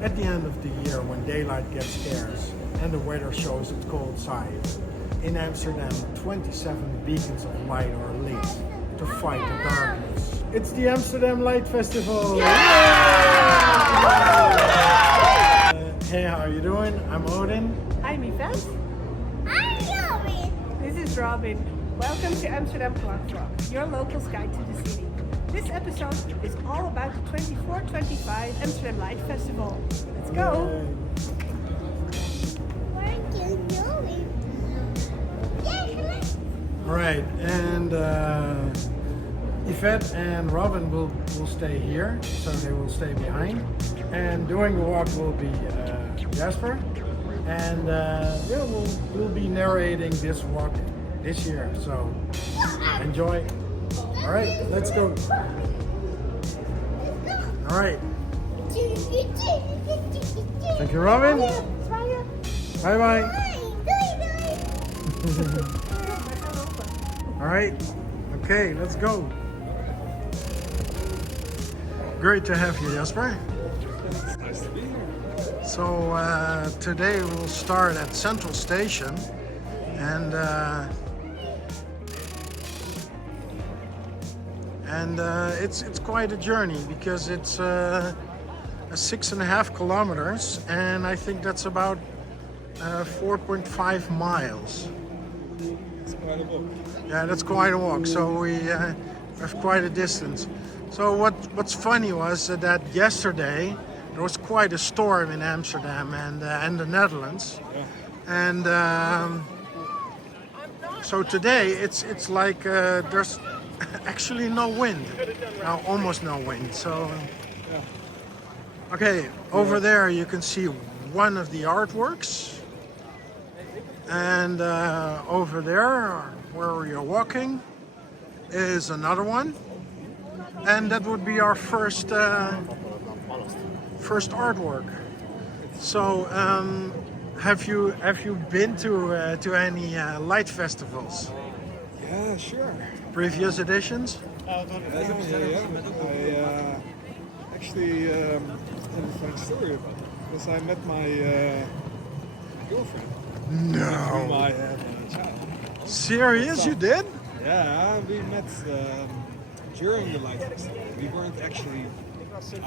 At the end of the year, when daylight gets scarce and the weather shows its cold side, in Amsterdam, 27 beacons of light are lit to fight the darkness. It's the Amsterdam Light Festival! Hey, how are you doing? I'm Odin. I'm Yvette. I'm Joris. This is Robin. Welcome to Amsterdam Clock Rock, your local's guide to the city. This episode is all about the 24-25 Amsterdam Light Festival. Let's go! Where are you going? Yes, Alright, and Yvette and Robin will stay here, so they will stay behind. And doing the walk will be Jasper. And yeah, we'll be narrating this walk this year, so enjoy. Alright, let's go. Alright. Thank you, Robin. Bye bye. Alright, okay, let's go. Great to have you, Jasper. Nice to be here. So today we'll start at Central Station, and it's quite a journey because it's 6.5 kilometers, and I think that's about 4.5 miles. It's quite a walk. Yeah, that's quite a walk. So we have quite a distance. So what's funny was that yesterday there was quite a storm in Amsterdam and the Netherlands, and so today it's like there's actually no wind, now almost no wind. So okay, over there you can see one of the artworks, and over there where you're walking is another one, and that would be our first artwork. So have you been to any light festivals? Yeah, sure. Previous editions? Yeah. I actually have a funny story about it, because I met my girlfriend. No. My child. Serious? You did? Yeah, we met during the light festival. We weren't actually outside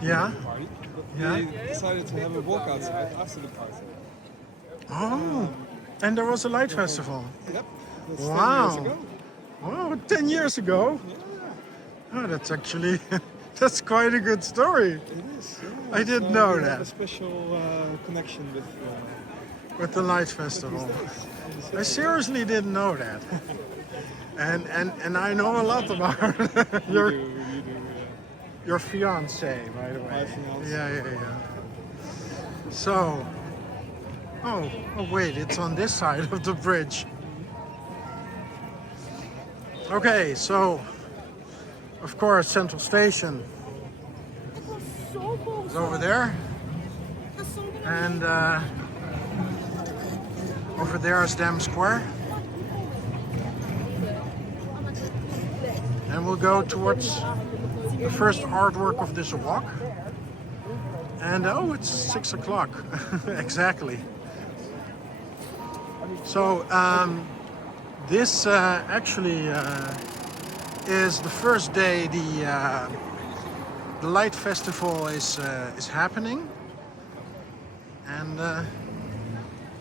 Yeah. the party, but Yeah. we decided to have a walk outside after the party. Oh, and there was a light festival. Yep. That's Wow. 10 years ago. Wow, 10 years ago. Oh, that's actually that's quite a good story. It is. Yeah. I didn't So know we have that. a special connection With the light festival. I seriously didn't know that. And I know a lot about your you do. your fiance, by the way. My fiancé. Yeah. So, oh wait, it's on this side of the bridge. Okay, so of course Central Station is over there, and over there is Dam Square, and we'll go towards the first artwork of this walk. And oh, it's 6 o'clock exactly. So this actually is the first day the light festival is happening, and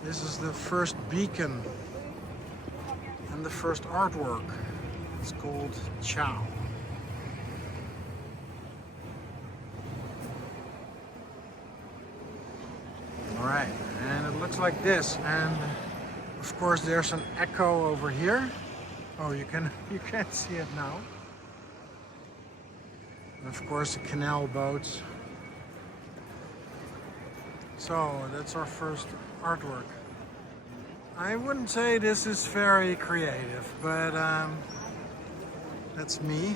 this is the first beacon and the first artwork. It's called Ciao. All right, and it looks like this, and of course there's an echo over here. Oh, you can't see it now. And of course the canal boats. So that's our first artwork. I wouldn't say this is very creative, but that's me.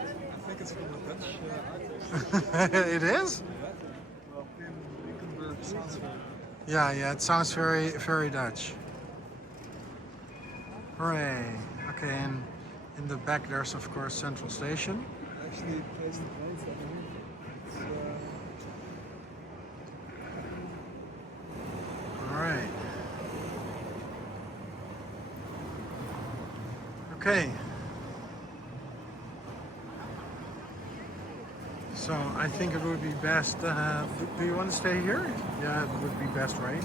I think it's from a Dutch artist. It is? Well, Drinkenburg sounds very... Yeah, it sounds very Dutch. Hooray. Okay, and in the back there's of course Central Station. actually place the plates at the moment. All right. Okay. So I think it would be best. Do you want to stay here? Yeah, it would be best, right?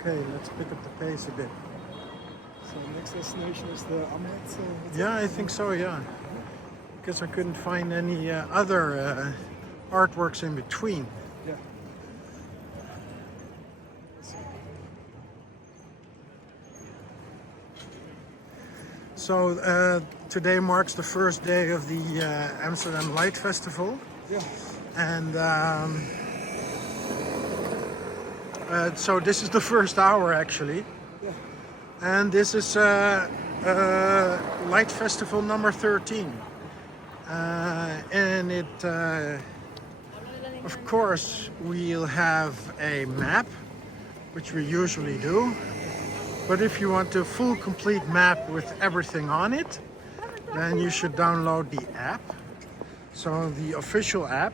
Okay, let's pick up the pace a bit. So next destination is the Amrit. Yeah, I think so. Yeah, because I couldn't find any other artworks in between. Yeah. So today marks the first day of the Amsterdam Light Festival. Yeah. And so this is the first hour actually. Yeah. And this is Light Festival number 13. And it, of course, we'll have a map, which we usually do. But if you want a full complete map with everything on it, then you should download the app. So the official app.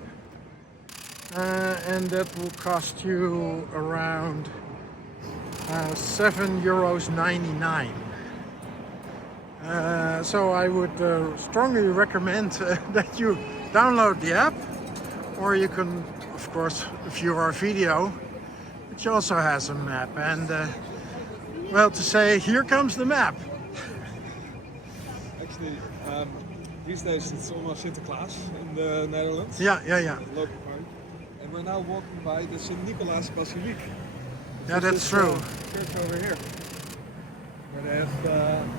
And that will cost you around €7.99. So I would strongly recommend that you download the app, or you can, of course, view our video, which also has a map. And well, to say, here comes the map. Actually, these days it's almost Sinterklaas in the Netherlands. Yeah. Local park. And we're now walking by the St. Nicolaas Basiliek. Yeah, that's true. Church over here. Where they have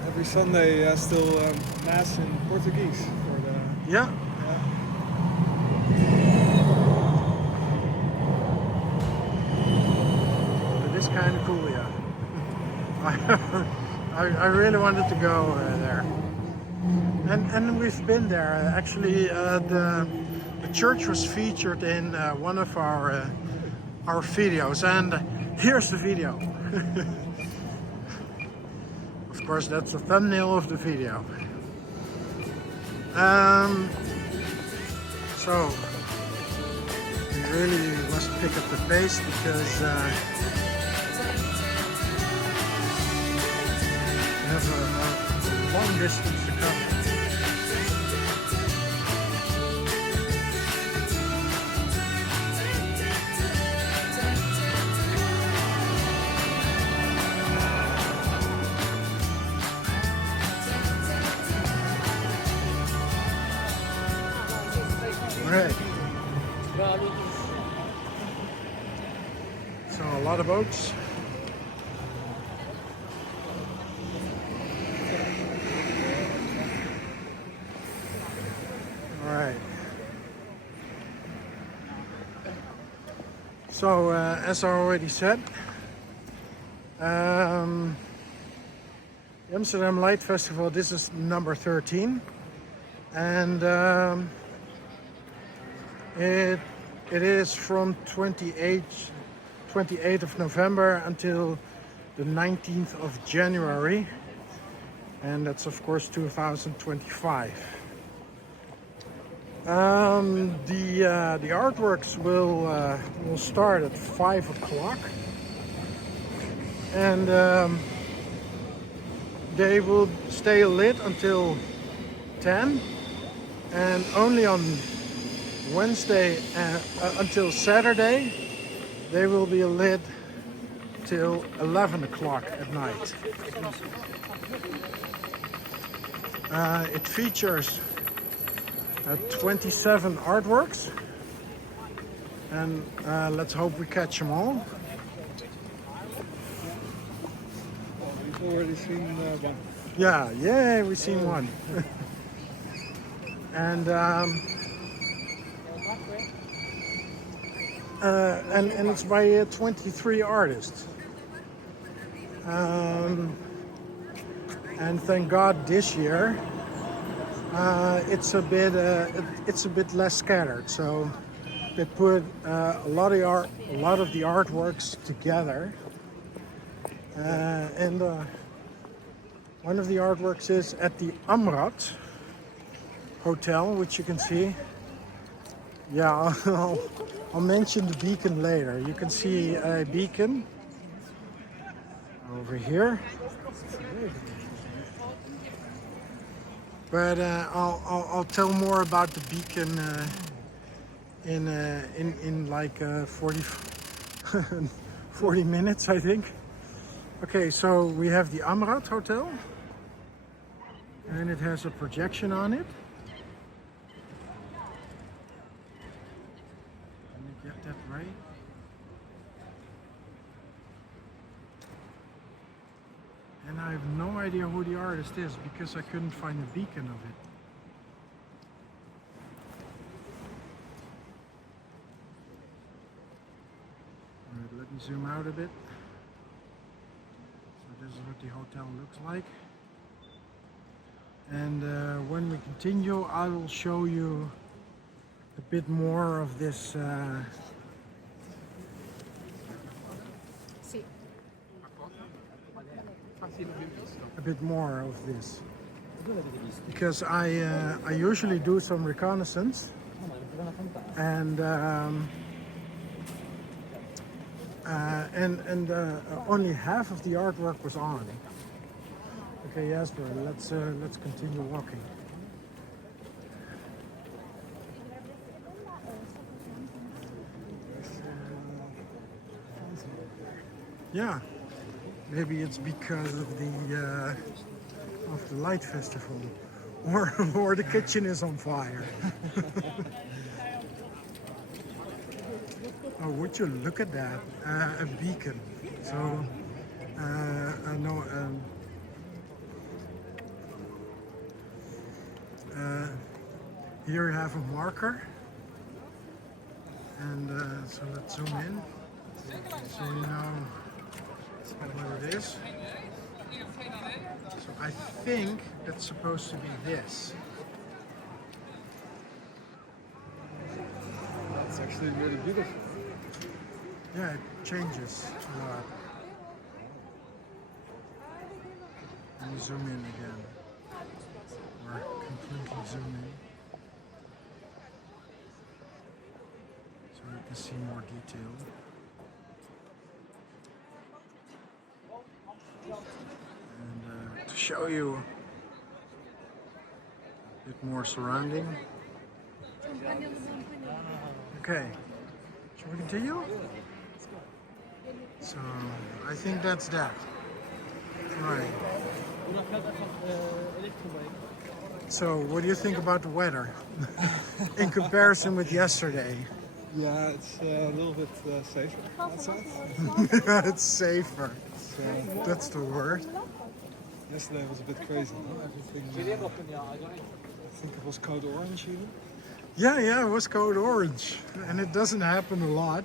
every Sunday still mass in Portuguese for the. Yeah. It is kind of cool, yeah. I really wanted to go there. And we've been there. Actually, the church was featured in one of our videos, and here's the video. Of course, that's the thumbnail of the video. So we really must pick up the pace because we have a long distance to come. Right. So a lot of boats. All right. So as I already said, the Amsterdam Light Festival, this is number 13. And it is from 28th of November until the 19th of January, and that's of course 2025. The artworks will start at 5 o'clock, and they will stay lit until 10, and only on Wednesday until Saturday they will be lit till 11 o'clock at night. It features 27 artworks, and let's hope we catch them all. Oh, we've already seen one. Yeah, we've seen one. And it's by 23 artists. And thank God this year it's a bit less scattered. So they put a lot of the artworks together, and One of the artworks is at the Amrad Hotel, which you can see. Yeah, I'll mention the beacon later. You can see a beacon over here. But I'll tell more about the beacon in like 40 minutes, I think. Okay, so we have the Amrad Hotel, and it has a projection on it. Can you get that right? And I have no idea who the artist is because I couldn't find a beacon of it. Alright, let me zoom out a bit. So this is what the hotel looks like. And when we continue, I will show you a bit more of this. A bit more of this, because I usually do some reconnaissance, and only half of the artwork was on. Okay, Jasper, let's continue walking. Yeah. Maybe it's because of the Lite festival, or the kitchen is on fire. Oh, would you look at that? A beacon. So, here you have a marker, and so let's zoom in, so you know what it is. So I think it's supposed to be this. It's actually really beautiful. Yeah, it changes a lot. Let me zoom in again. Or completely zoom in. So you can see more detail. And to show you a bit more surrounding. Okay, shall we continue? So I think that's that. Right. So what do you think about the weather in comparison with yesterday? Yeah, it's a little bit safer outside. It's safer. That's the word. Yesterday was a bit crazy. Everything, I think it was code orange even. Yeah, it was code orange. And it doesn't happen a lot.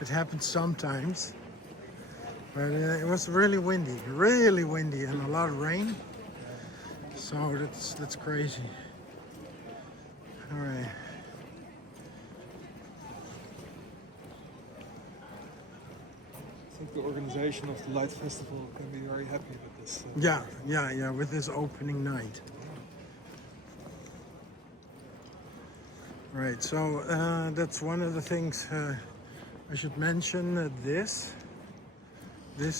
It happens sometimes. But it was really windy and a lot of rain. So that's crazy. All right. I think the organization of the Lite Festival can be very happy with this. Yeah, with this opening night. Right, so that's one of the things I should mention. This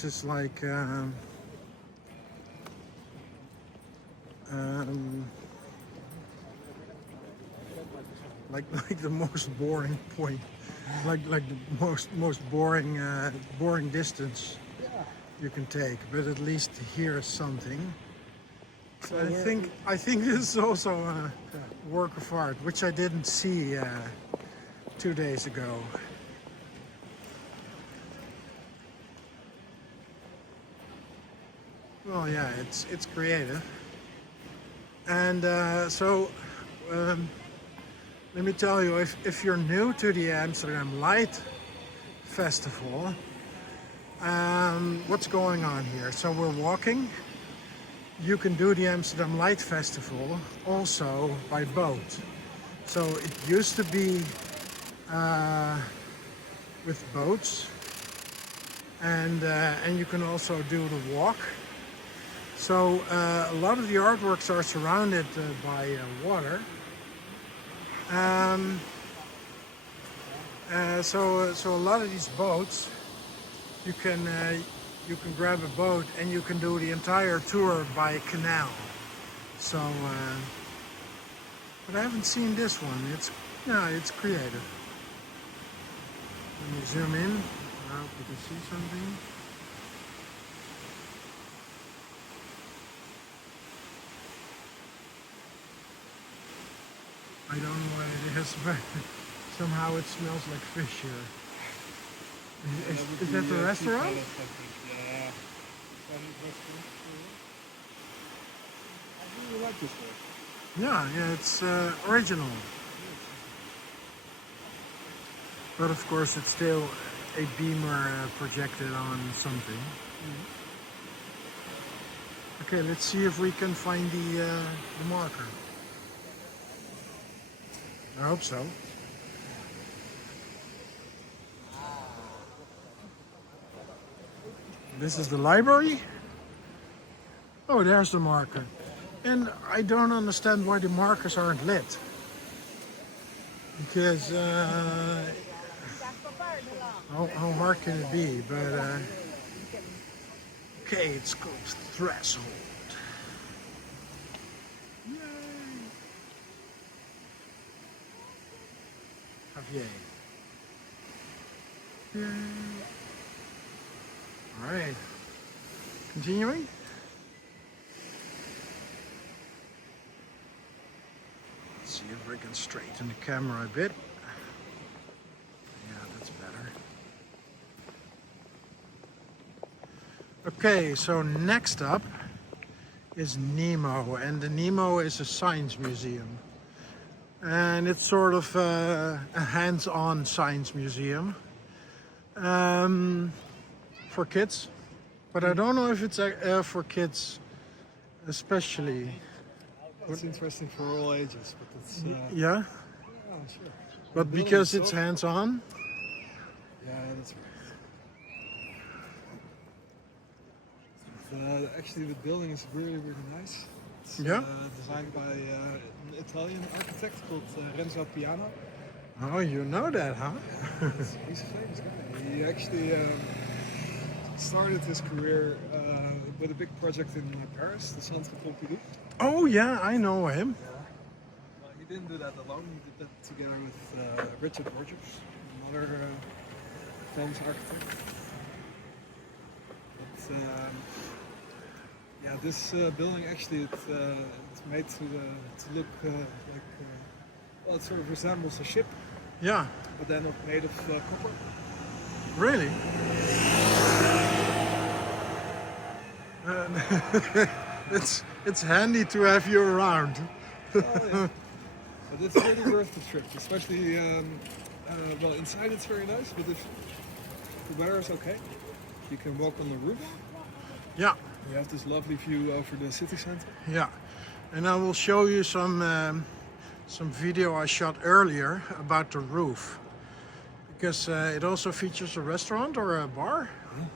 is like like the most boring point, like the most boring boring distance you can take. But at least here is something. So I think this is also a work of art, which I didn't see 2 days ago. Well, yeah, it's creative, and so let me tell you, if you're new to the Amsterdam Lite Festival, what's going on here? So we're walking. You can do the Amsterdam Lite Festival also by boat. So it used to be with boats, and you can also do the walk. So a lot of the artworks are surrounded by water. So a lot of these boats, you can grab a boat and you can do the entire tour by canal. So, but I haven't seen this one. It's creative. Let me zoom in. I hope you can see something. I don't know what it is, but somehow it smells like fish here. Is that the restaurant? Yeah. I really like this one. Yeah, it's original. But of course it's still a beamer projected on something. Okay, let's see if we can find the marker. I hope so. This is the library. Oh, there's the marker. And I don't understand why the markers aren't lit. Because how hard can it be? But okay, it's called Threshold. Yay! Javier. Yay! All right. Continuing. Let's see if we can straighten the camera a bit. Yeah, that's better. Okay, so next up is Nemo, and the Nemo is a science museum. And it's sort of a hands-on science museum for kids. But I don't know if it's for kids especially. It's interesting for all ages, but it's... Yeah? Oh, sure. But because it's hands-on? Yeah, that's right. Actually, the building is really, really nice. It's designed by an Italian architect called Renzo Piano. Oh, you know that, huh? He's a famous guy. He actually started his career with a big project in Paris, the Centre Pompidou. Oh yeah, I know him. Yeah. Well, he didn't do that alone. He did that together with Richard Borges, another famous architect. But yeah, this building actually it's made to look like well, it sort of resembles a ship. Yeah. But then made of copper. Really? It's handy to have you around. Oh, yeah. But it's really worth the trip, especially well, inside it's very nice, but if the weather is okay, you can walk on the roof. Yeah. You have this lovely view over the city center. Yeah, and I will show you some video I shot earlier about the roof, because it also features a restaurant or a bar. Yeah.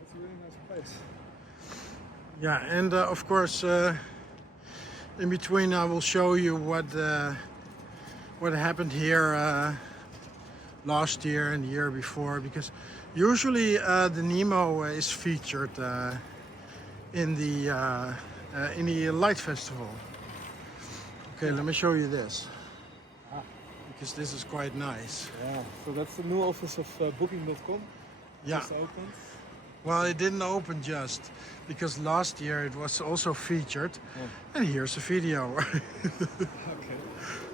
It's a really nice place. Yeah, and of course, in between I will show you what happened here last year and the year before, because usually the Nemo is featured in the Lite Festival. Okay, let me show you this, because this is quite nice. Yeah, so that's the new office of Booking.com. Yeah. Just opened. Well, it didn't open just because last year it was also featured, and here's a video. Okay,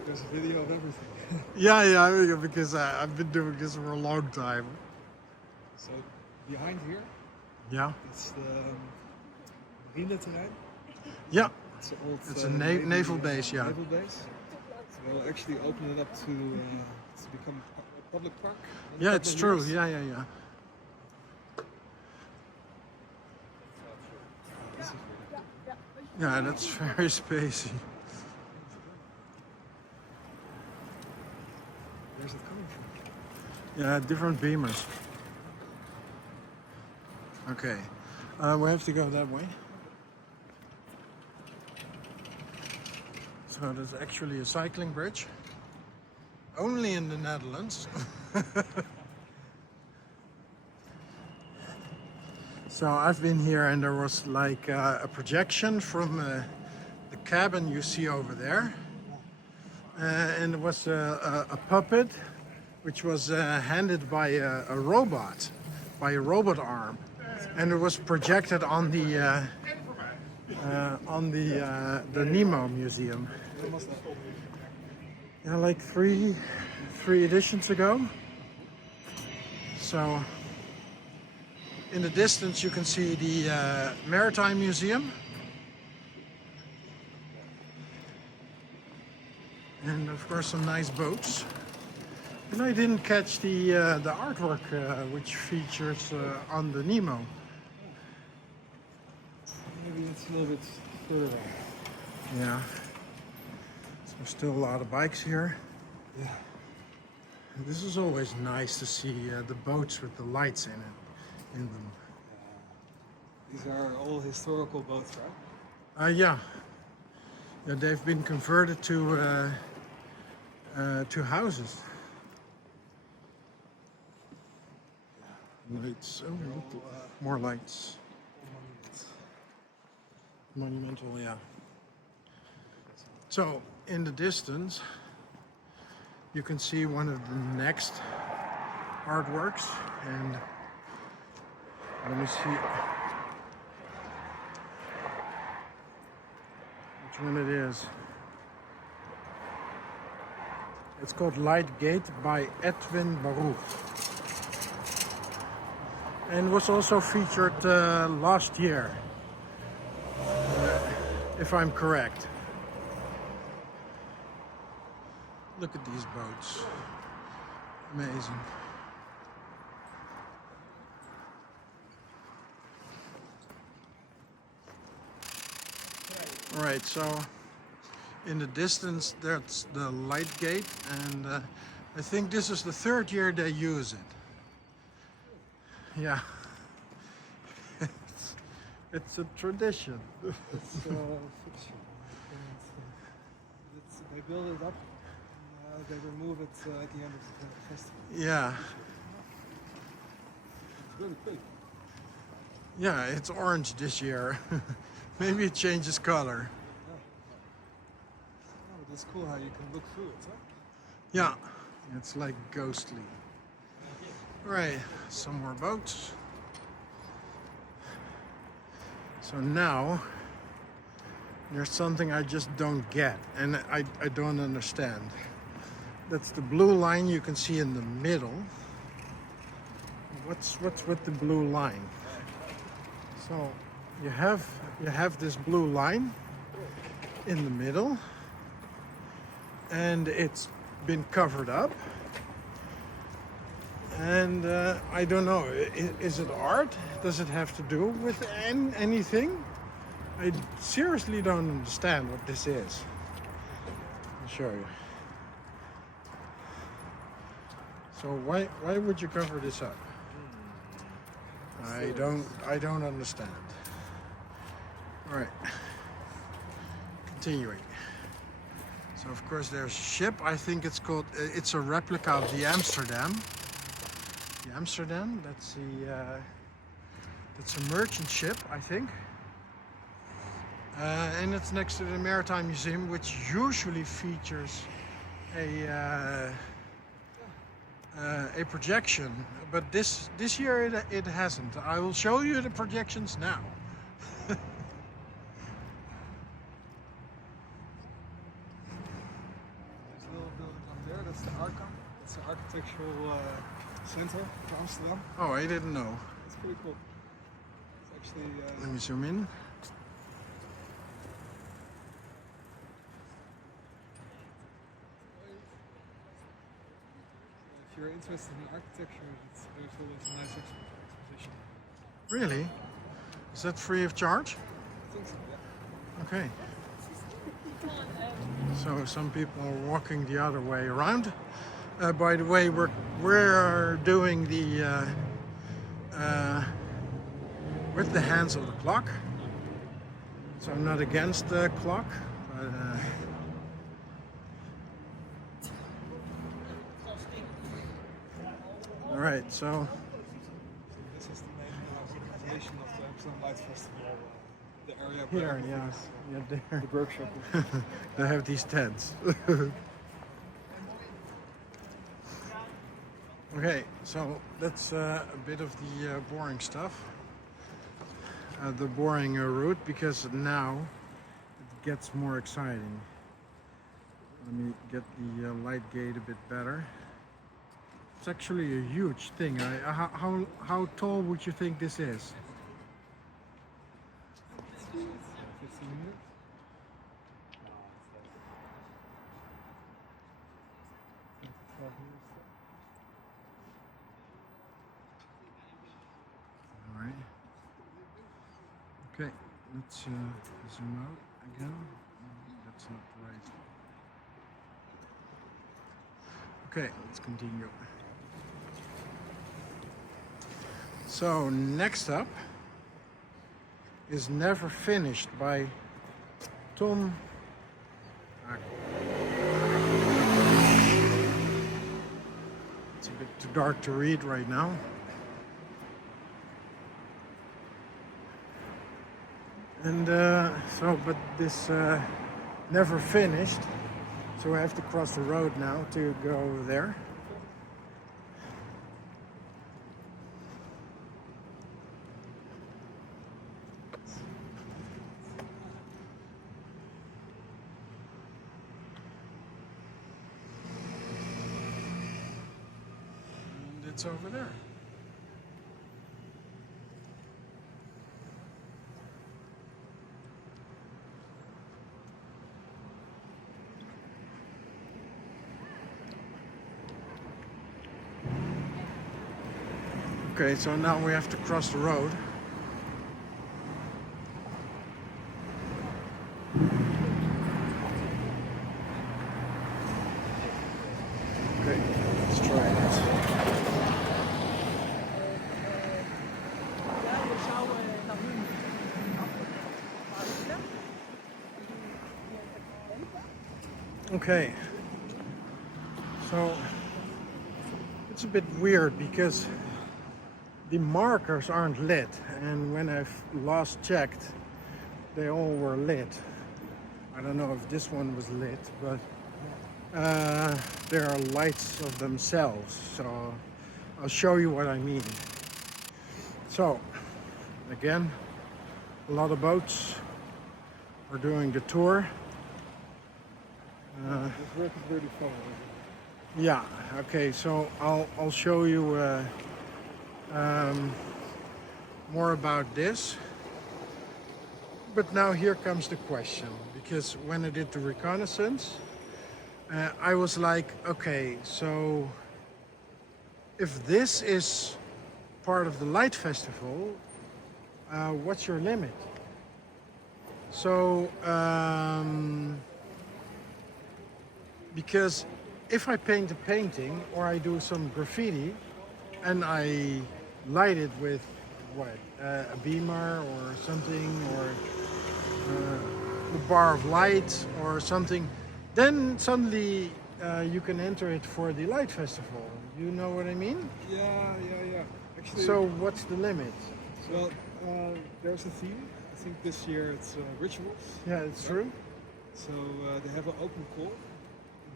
there's a video of everything. yeah, because I've been doing this for a long time. So behind here, Yeah. it's the Marineterrein. Yeah. It's a naval base, yeah. Naval base. So we'll actually open it up to become a public park. in a Yeah, couple it's of true. years. Yeah. This is really cool. Yeah, that's very spacey. Where's it coming from? Yeah, different beamers. Okay, we have to go that way. So there's actually a cycling bridge. Only in the Netherlands. So I've been here and there was like a projection from the cabin you see over there. And it was a puppet which was handed by a robot, by a robot arm. And it was projected on the Nemo Museum. Yeah, like three editions ago. So in the distance you can see the Maritime Museum. And of course some nice boats. And I didn't catch the artwork which features on the Nemo. Maybe it's a little bit further on. Yeah. So there's still a lot of bikes here. Yeah. And this is always nice to see the boats with the lights in them. These are all historical boats, right? Yeah. Yeah, they've been converted to houses. Lights. Oh, look, more lights. Monumental, yeah. So in the distance, you can see one of the next artworks, and let me see which one it is. It's called Light Gate by Edwin Baruch, and was also featured last year, if I'm correct. Look at these boats. Amazing. All right, so in the distance that's the Light Gate, and I think this is the third year they use it. Yeah. It's a tradition. It's fiction. They build it up, and they remove it at the end of the festival. Yeah. It's really quick. Yeah, it's orange this year. Maybe it changes color. Yeah. Oh, that's cool how you can look through it, huh? Yeah, it's like ghostly. All right, some more boats. So now there's something I just don't get, and I don't understand. That's the blue line you can see in the middle. What's with the blue line? So you have this blue line in the middle, and it's been covered up. And I don't know, is it art? Does it have to do with anything? I seriously don't understand what this is. I'll show you. So why would you cover this up? I don't understand. All right, continuing. So of course there's a ship. I think it's called. It's a replica of the Amsterdam. The Amsterdam. That's a merchant ship, I think. And it's next to the Maritime Museum, which usually features a projection, but this year it hasn't. I will show you the projections now. There's a little building up there. That's the ACKM. It's the architectural center of Amsterdam. Oh, I didn't know. It's pretty cool. It's actually. Let me zoom in. If you're interested in architecture, there's always a nice exposition. Really? Is that free of charge? I think so, yeah. Okay. So some people are walking the other way around. By the way, we're doing the with the hands of the clock. So I'm not against the clock, but all right, so This is the main organization of the Amsterdam Light Festival. The area here, where yes, yeah, there. the workshop is. They have these tents. Okay, so that's a bit of the boring stuff. The boring route, because now it gets more exciting. Let me get the light gate a bit better. It's actually a huge thing. How tall would you think this is? 15 minutes. All right. Okay, let's zoom out again. No, that's not right. Okay, let's continue. So next up is Never Finished by Tom. It's a bit too dark to read right now. And but this never finished, so I have to cross the road now to go there. And it's over there. Okay, so now we have to cross the road. Okay, let's try it. Okay, so it's a bit weird because the markers aren't lit, and when I've last checked, they all were lit. I don't know if this one was lit, but there are lights of themselves, so I'll show you what I mean. So, again, a lot of boats are doing the tour. This work is really fun. Yeah, okay, so I'll show you more about this. But now here comes the question, because when I did the reconnaissance, I was like, okay, so if this is part of the Light Festival, what's your limit? So, because if I paint a painting or I do some graffiti and I light it with what, a beamer or something, or a bar of light or something, then suddenly you can enter it for the Light Festival. You know what I mean? Yeah. Actually, So what's the limit? well, there's a theme. I think this year it's rituals. Yeah, it's true. So they have an open call,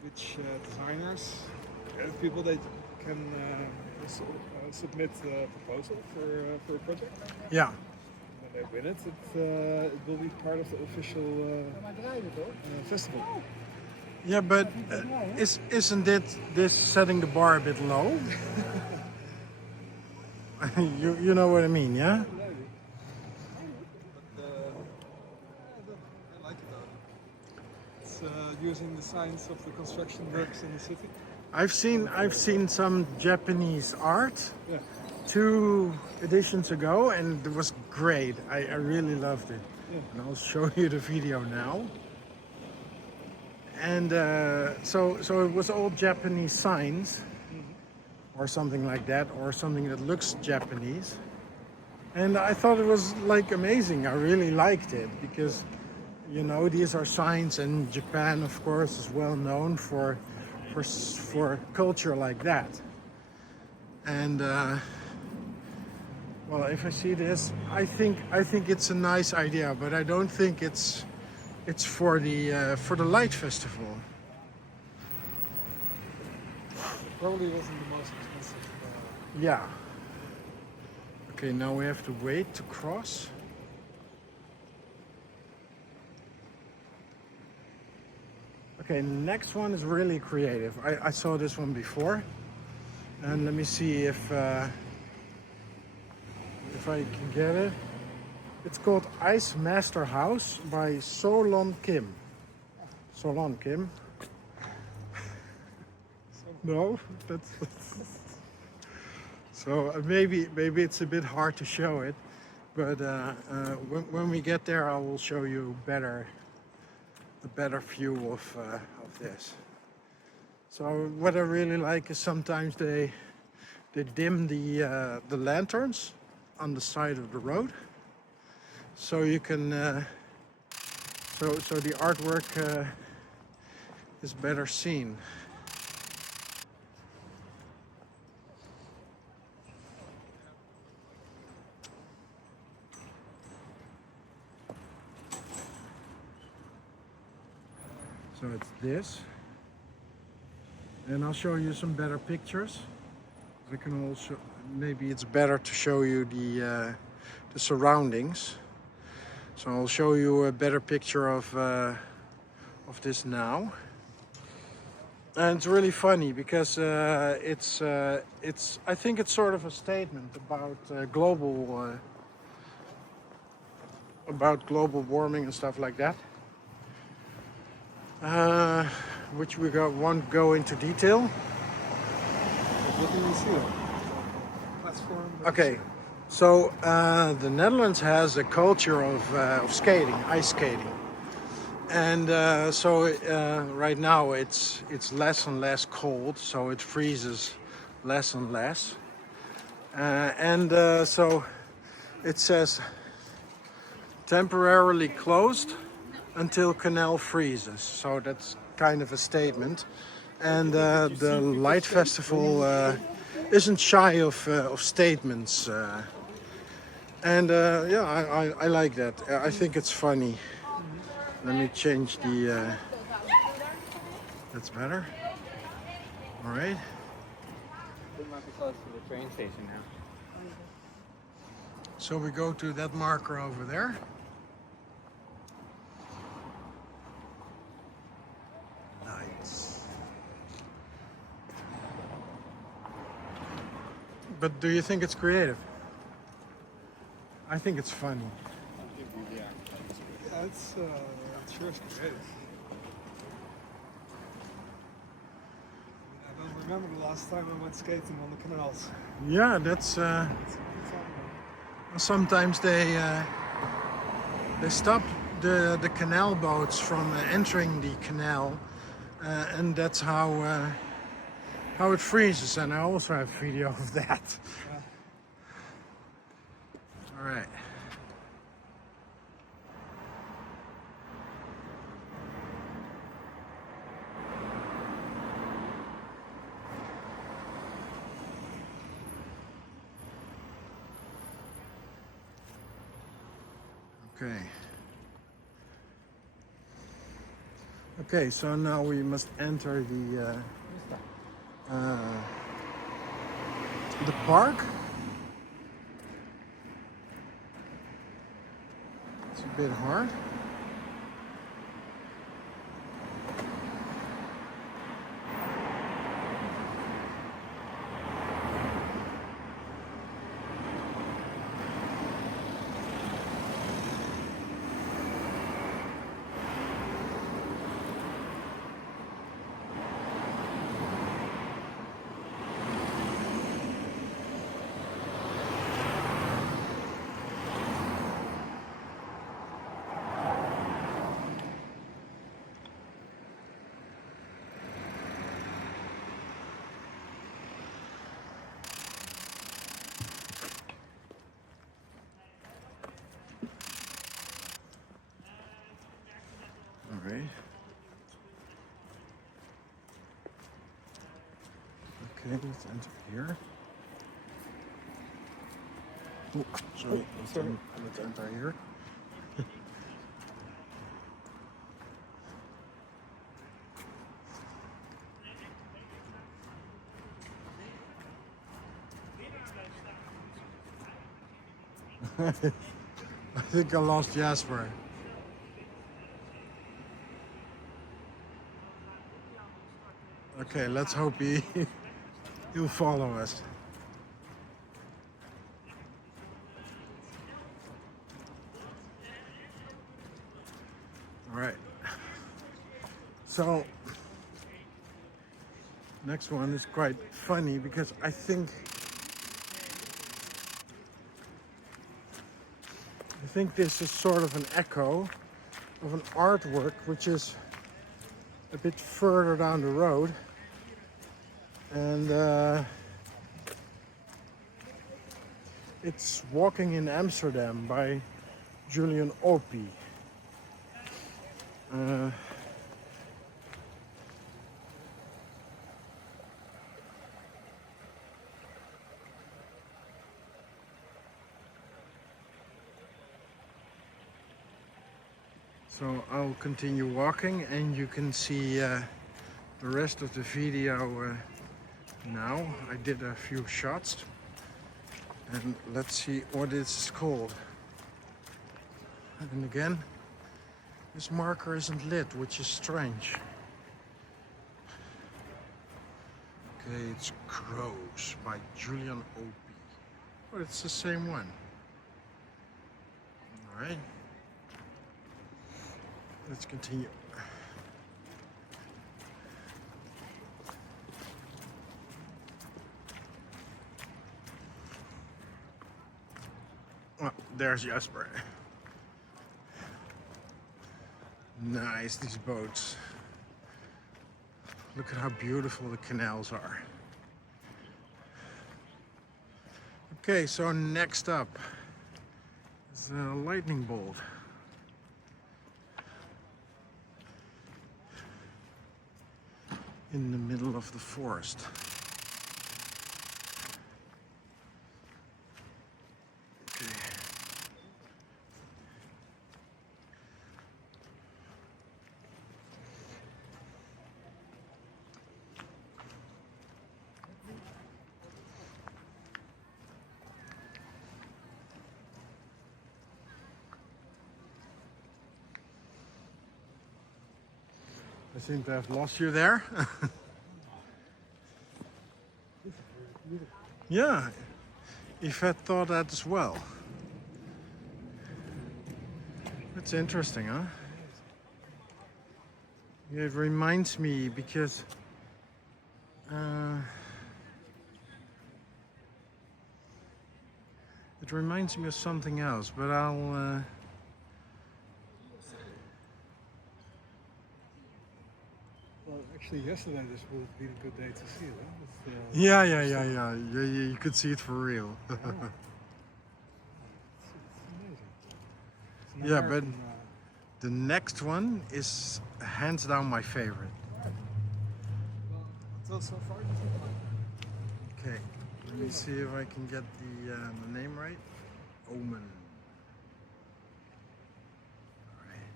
which designers, people they can submit a proposal for a project. Yeah. When they win it, it will be part of the official festival. Yeah, but isn't this setting the bar a bit low? you know what I mean, yeah? Maybe. But I like it though. It's using the science of the construction works in the city. I've seen some Japanese art Yeah. 2 editions ago, and it was great. I really loved it. Yeah. And I'll show you the video now. And so it was all Japanese signs, or something like that, or something that looks Japanese. And I thought it was like amazing. I really liked it because, you know, these are signs, and Japan, of course, is well known for culture like that. And well, if I see this, I think it's a nice idea, but I don't think it's for the Lite Festival. It probably wasn't the most expensive. Yeah. Okay, now we have to wait to cross. Okay, next one is really creative. I saw this one before, and let me see if I can get it. It's called Ice Master House by Soyoun Kim. Soyoun Kim. No, that's so maybe it's a bit hard to show it, but when we get there, I will show you a better view of this. So what I really like is sometimes they dim the lanterns on the side of the road, so you can so the artwork is better seen. So it's this, and I'll show you some better pictures. I can also, maybe it's better to show you the surroundings. So I'll show you a better picture of this now. And it's really funny because it's I think it's sort of a statement about global warming and stuff like that. Which we won't go into detail. What do you see? Platform. Okay, so the Netherlands has a culture of skating, ice skating, and so right now it's less and less cold, so it freezes less and less, and so it says temporarily closed until canal freezes. So that's kind of a statement. And the Lite Festival isn't shy of statements. And yeah, I like that. I think it's funny. Let me change the... that's better. All right. We might be close to the train station now. So we go to that marker over there. But do you think it's creative? I think it's funny. Yeah, it's sure it's creative. I don't remember the last time I went skating on the canals. Yeah, that's sometimes they stop the canal boats from entering the canal, and that's how it freezes, and I also have video of that. Yeah. All right. Okay. Okay, so now we must enter the park. It's a bit hard. Right. Okay, let's enter here. Oh, sorry. Let's enter here. I think I lost Jasper. Okay, let's hope he'll follow us. All right. So next one is quite funny because I think this is sort of an echo of an artwork which is a bit further down the road, and it's Walking in Amsterdam by Julian Opie. So I'll continue walking and you can see the rest of the video now. I did a few shots and let's see what this is called. And again, this marker isn't lit, which is strange. Okay, it's Crows by Julian Opie. Oh, it's the same one. All right. Let's continue. Oh, there's Jasper. Nice, these boats. Look at how beautiful the canals are. Okay, so next up is a lightning bolt. In the middle of the forest. Okay. I seem to have lost you there. Yeah, Yvette thought that as well. That's interesting, huh? Yeah, it reminds me because it reminds me of something else, but I'll Well, actually, yesterday this would have been a good day to see it. Huh? Yeah. You could see it for real. It's amazing. It's an Yeah, but American, the next one is hands down my favorite. well, until so far, you think? Okay, let me see if I can get the name right. Omen. All right.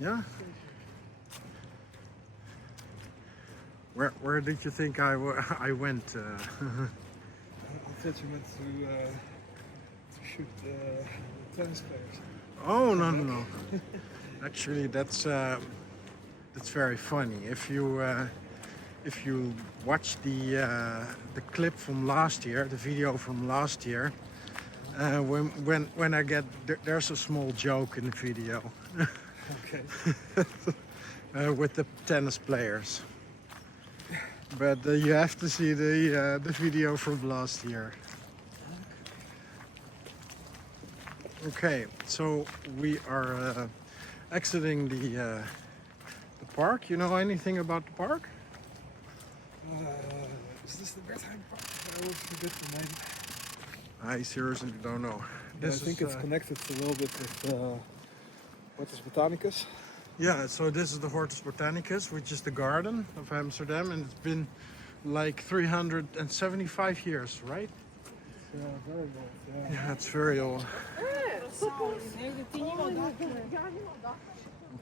Yeah. Where did you think I went? I thought you meant to shoot tennis players. Oh no. Actually, that's very funny. If you watch the clip from last year, the video from last year, when I get there's a small joke in the video. Okay. With the tennis players. But you have to see the video from last year. Okay, so we are exiting the park. You know anything about the park? Is this the Vertigo Park? I always forget the name. I seriously don't know. I think it's connected a little bit with what is Botanicus. Yeah, so this is the Hortus Botanicus, which is the garden of Amsterdam, and it's been like 375 years, right? Yeah, very old. Yeah. Yeah, it's very old.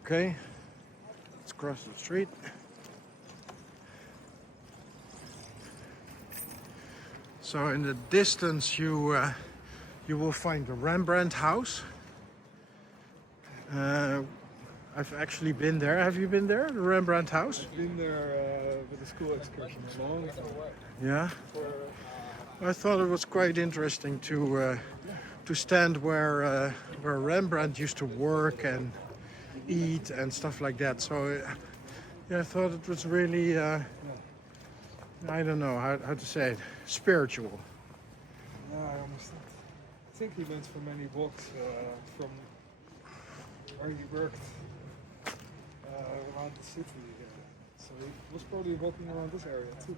Okay, let's cross the street. So in the distance you will find the Rembrandt house. I've actually been there. Have you been there, the Rembrandt house? I've been there with a school excursion long ago. Yeah. I thought it was quite interesting to stand where Rembrandt used to work and eat and stuff like that. So yeah, I thought it was really I don't know how to say it, spiritual. Yeah, I understand. I think he went for many walks from where he worked around the city. So he was probably walking around this area too.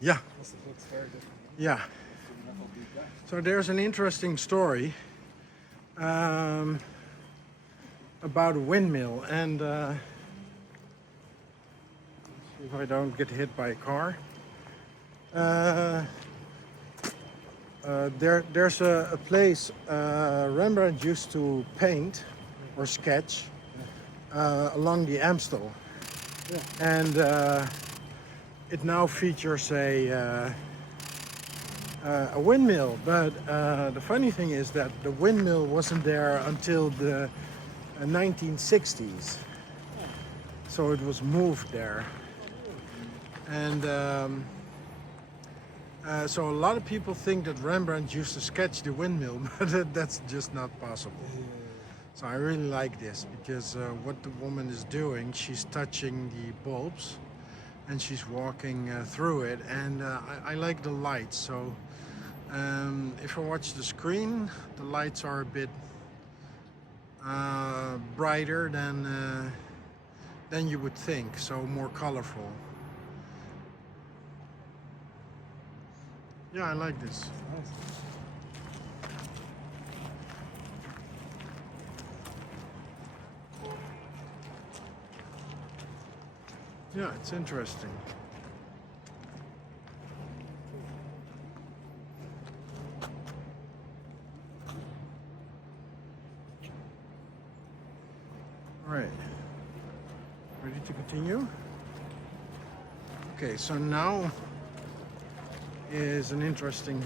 Yeah. Must have looked very different. Yeah. So there's an interesting story about a windmill, and see if I don't get hit by a car. There's a place Rembrandt used to paint or sketch along the Amstel, and it now features a windmill. But the funny thing is that the windmill wasn't there until the 1960s, so it was moved there, and so a lot of people think that Rembrandt used to sketch the windmill, but that's just not possible. So I really like this because what the woman is doing, she's touching the bulbs and she's walking through it, and I like the lights. So if I watch the screen, the lights are a bit brighter than you would think, so more colorful. Yeah, I like this. Yeah, it's interesting. All right. Ready to continue? Okay, so now is an interesting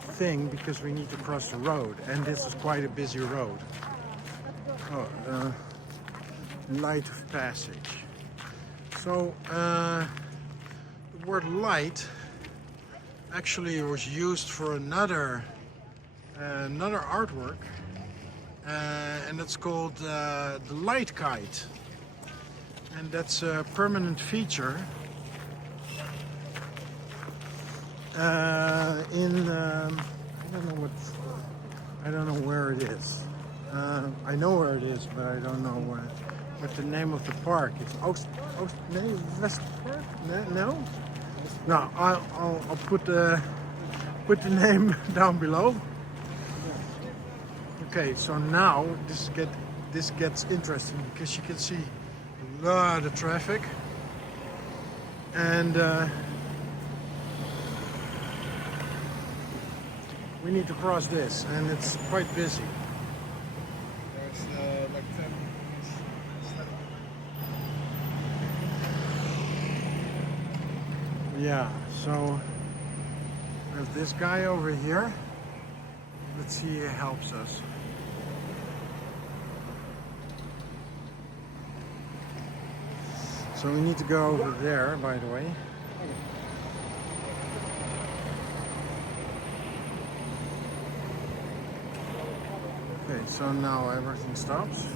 thing because we need to cross the road, and this is quite a busy road. Oh, light of passage. So the word light actually was used for another artwork, and it's called the light kite, and that's a permanent feature I don't know where it is. I know where it is, but I don't know what the name of the park is. West Park? No? No, I'll put the name down below. Okay, so now this gets interesting because you can see a lot of traffic, and we need to cross this, and it's quite busy. There's like 10 Yeah, so there's this guy over here. Let's see, he helps us. So we need to go over there, by the way. Okay, so now everything stops.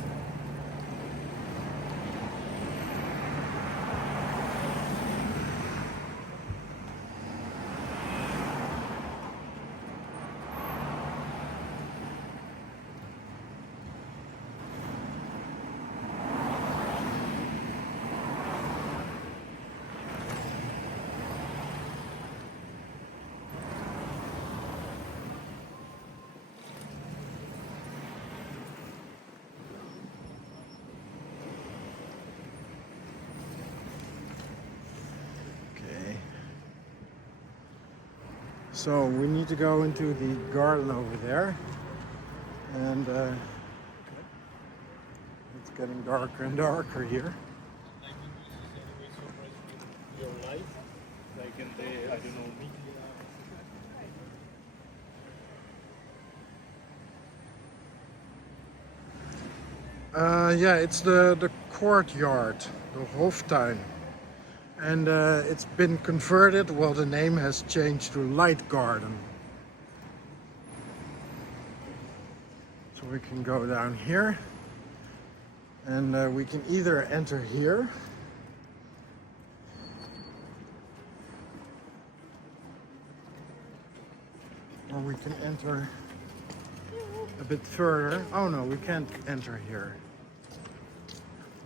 So we need to go into the garden over there, and it's getting darker and darker here. Your life, like in the, I don't know, media. Yeah, it's the courtyard, the Hoftuin. And it's been converted, well, the name has changed to Light Garden. So we can go down here, and we can either enter here, or we can enter a bit further. Oh no, we can't enter here.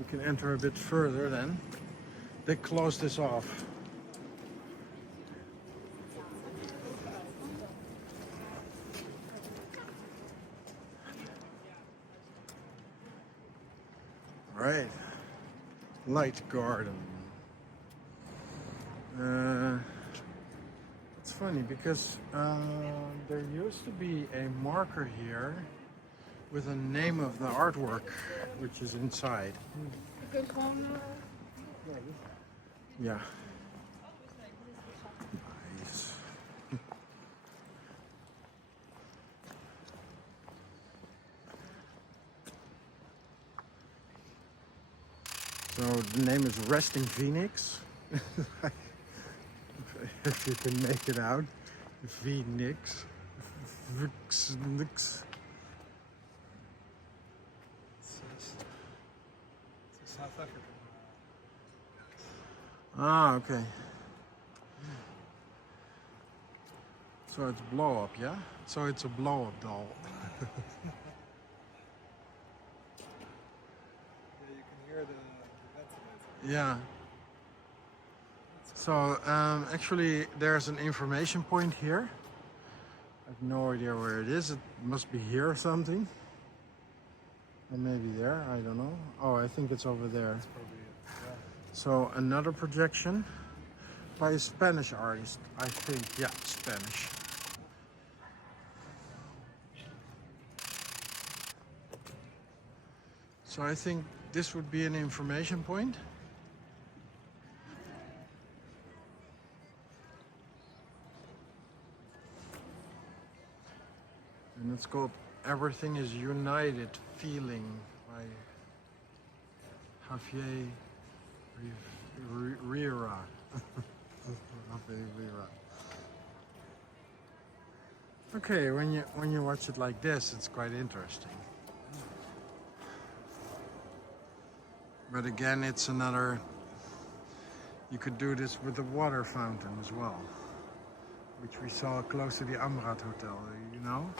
We can enter a bit further then. They closed this off. Right, Light Garden. It's funny because there used to be a marker here with the name of the artwork, which is inside. Yeah. Nice. So the name is Resting Phoenix. If you can make it out. Phoenix. VXNXS. It's a South African. Ah, okay. So it's blow up, yeah? So it's a blow up doll. Yeah, you can hear the ventilator. Yeah. So actually there's an information point here. I have no idea where it is. It must be here or something. Or maybe there, I don't know. Oh, I think it's over there. That's probably it. Yeah. So another projection by a Spanish artist, I think. Yeah, Spanish. So I think this would be an information point. And it's called Everything is United Feeling by Javier Riera. Riera. Okay, when you watch it like this, it's quite interesting. But again, it's another. You could do this with the water fountain as well, which we saw close to the Amrad Hotel. You know.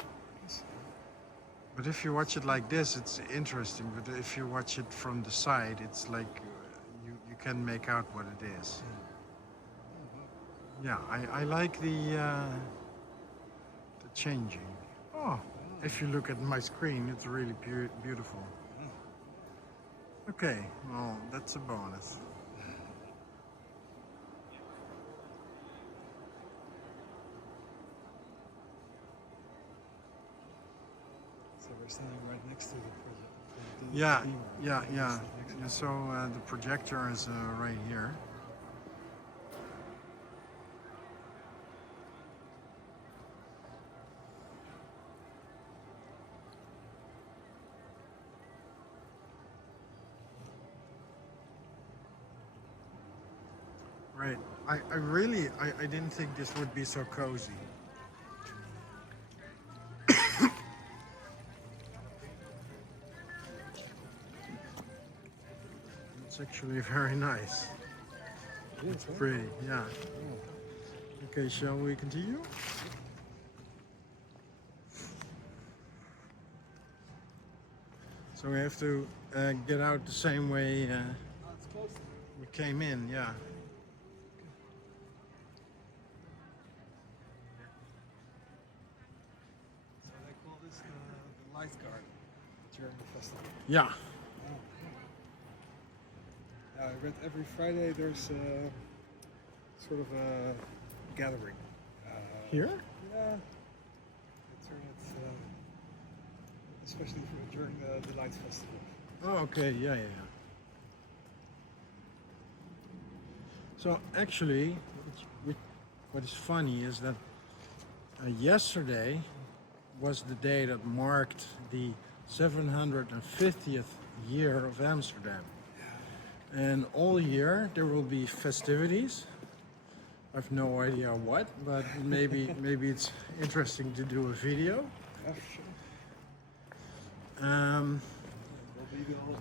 But if you watch it like this, it's interesting. But if you watch it from the side, it's like you can make out what it is. Yeah, I like the changing. Oh, if you look at my screen, it's really beautiful. Okay, well, that's a bonus. So we're standing right next to the project. Yeah. So the projector is right here. Right. I really didn't think this would be so cozy. It's actually very nice. It's pretty, yeah. Okay, shall we continue? So we have to get out the same way we came in, yeah. So they call this the Light Garden, the German festival. Yeah. I read every Friday there's sort of a gathering. here? Yeah. It's especially during the Lite Festival. Oh, okay, yeah. So actually, what is funny is that yesterday was the day that marked the 750th year of Amsterdam. And all year there will be festivities. I have no idea what, but maybe it's interesting to do a video. Yeah, for sure. Will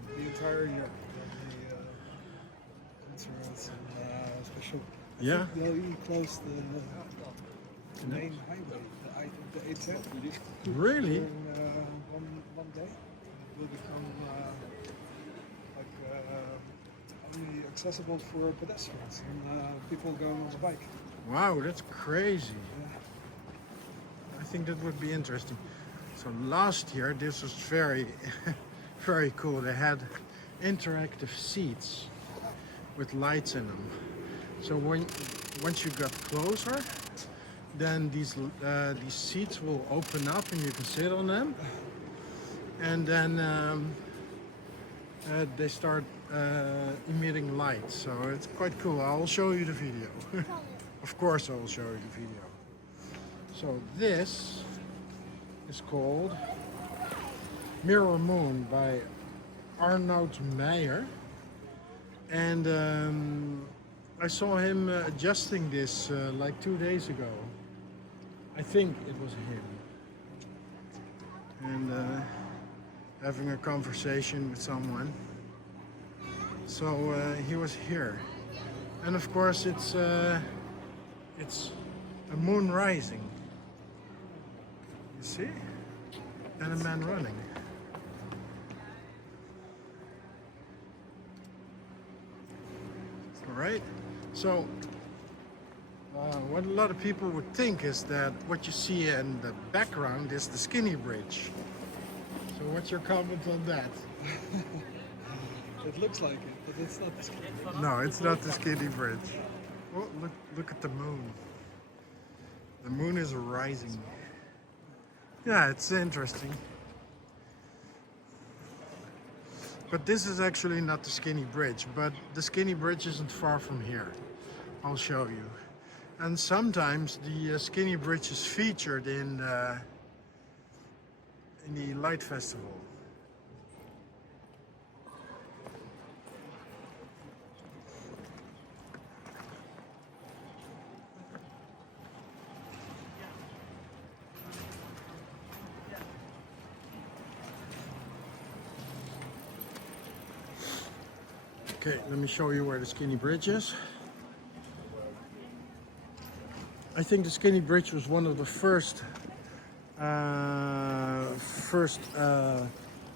be the entire year. Concerts and special. Yeah. They'll even close the main highway, the A10. Really? During, one day. It will become only accessible for pedestrians and people going on the bike. Wow, that's crazy. Yeah. I think that would be interesting. So last year this was very, very cool. They had interactive seats with lights in them. So once you got closer, then these seats will open up and you can sit on them. And then they start emitting light. So it's quite cool. I'll show you the video. Of course I will show you the video. So this is called Mirror Moon by Arnoud Meyer. And I saw him adjusting this like 2 days ago. I think it was him. And having a conversation with someone. So he was here. And of course it's a moon rising. You see? And a man running. Right? So, what a lot of people would think is that what you see in the background is the skinny bridge. So what's your comment on that? It looks like it, but it's not the skinny bridge. No, it's not the skinny bridge. Oh, look at the moon. The moon is rising. Yeah, it's interesting. But this is actually not the skinny bridge, but the skinny bridge isn't far from here. I'll show you. And sometimes the skinny bridge is featured in the Lite Festival. Okay, let me show you where the skinny bridge is. I think the skinny bridge was one of the first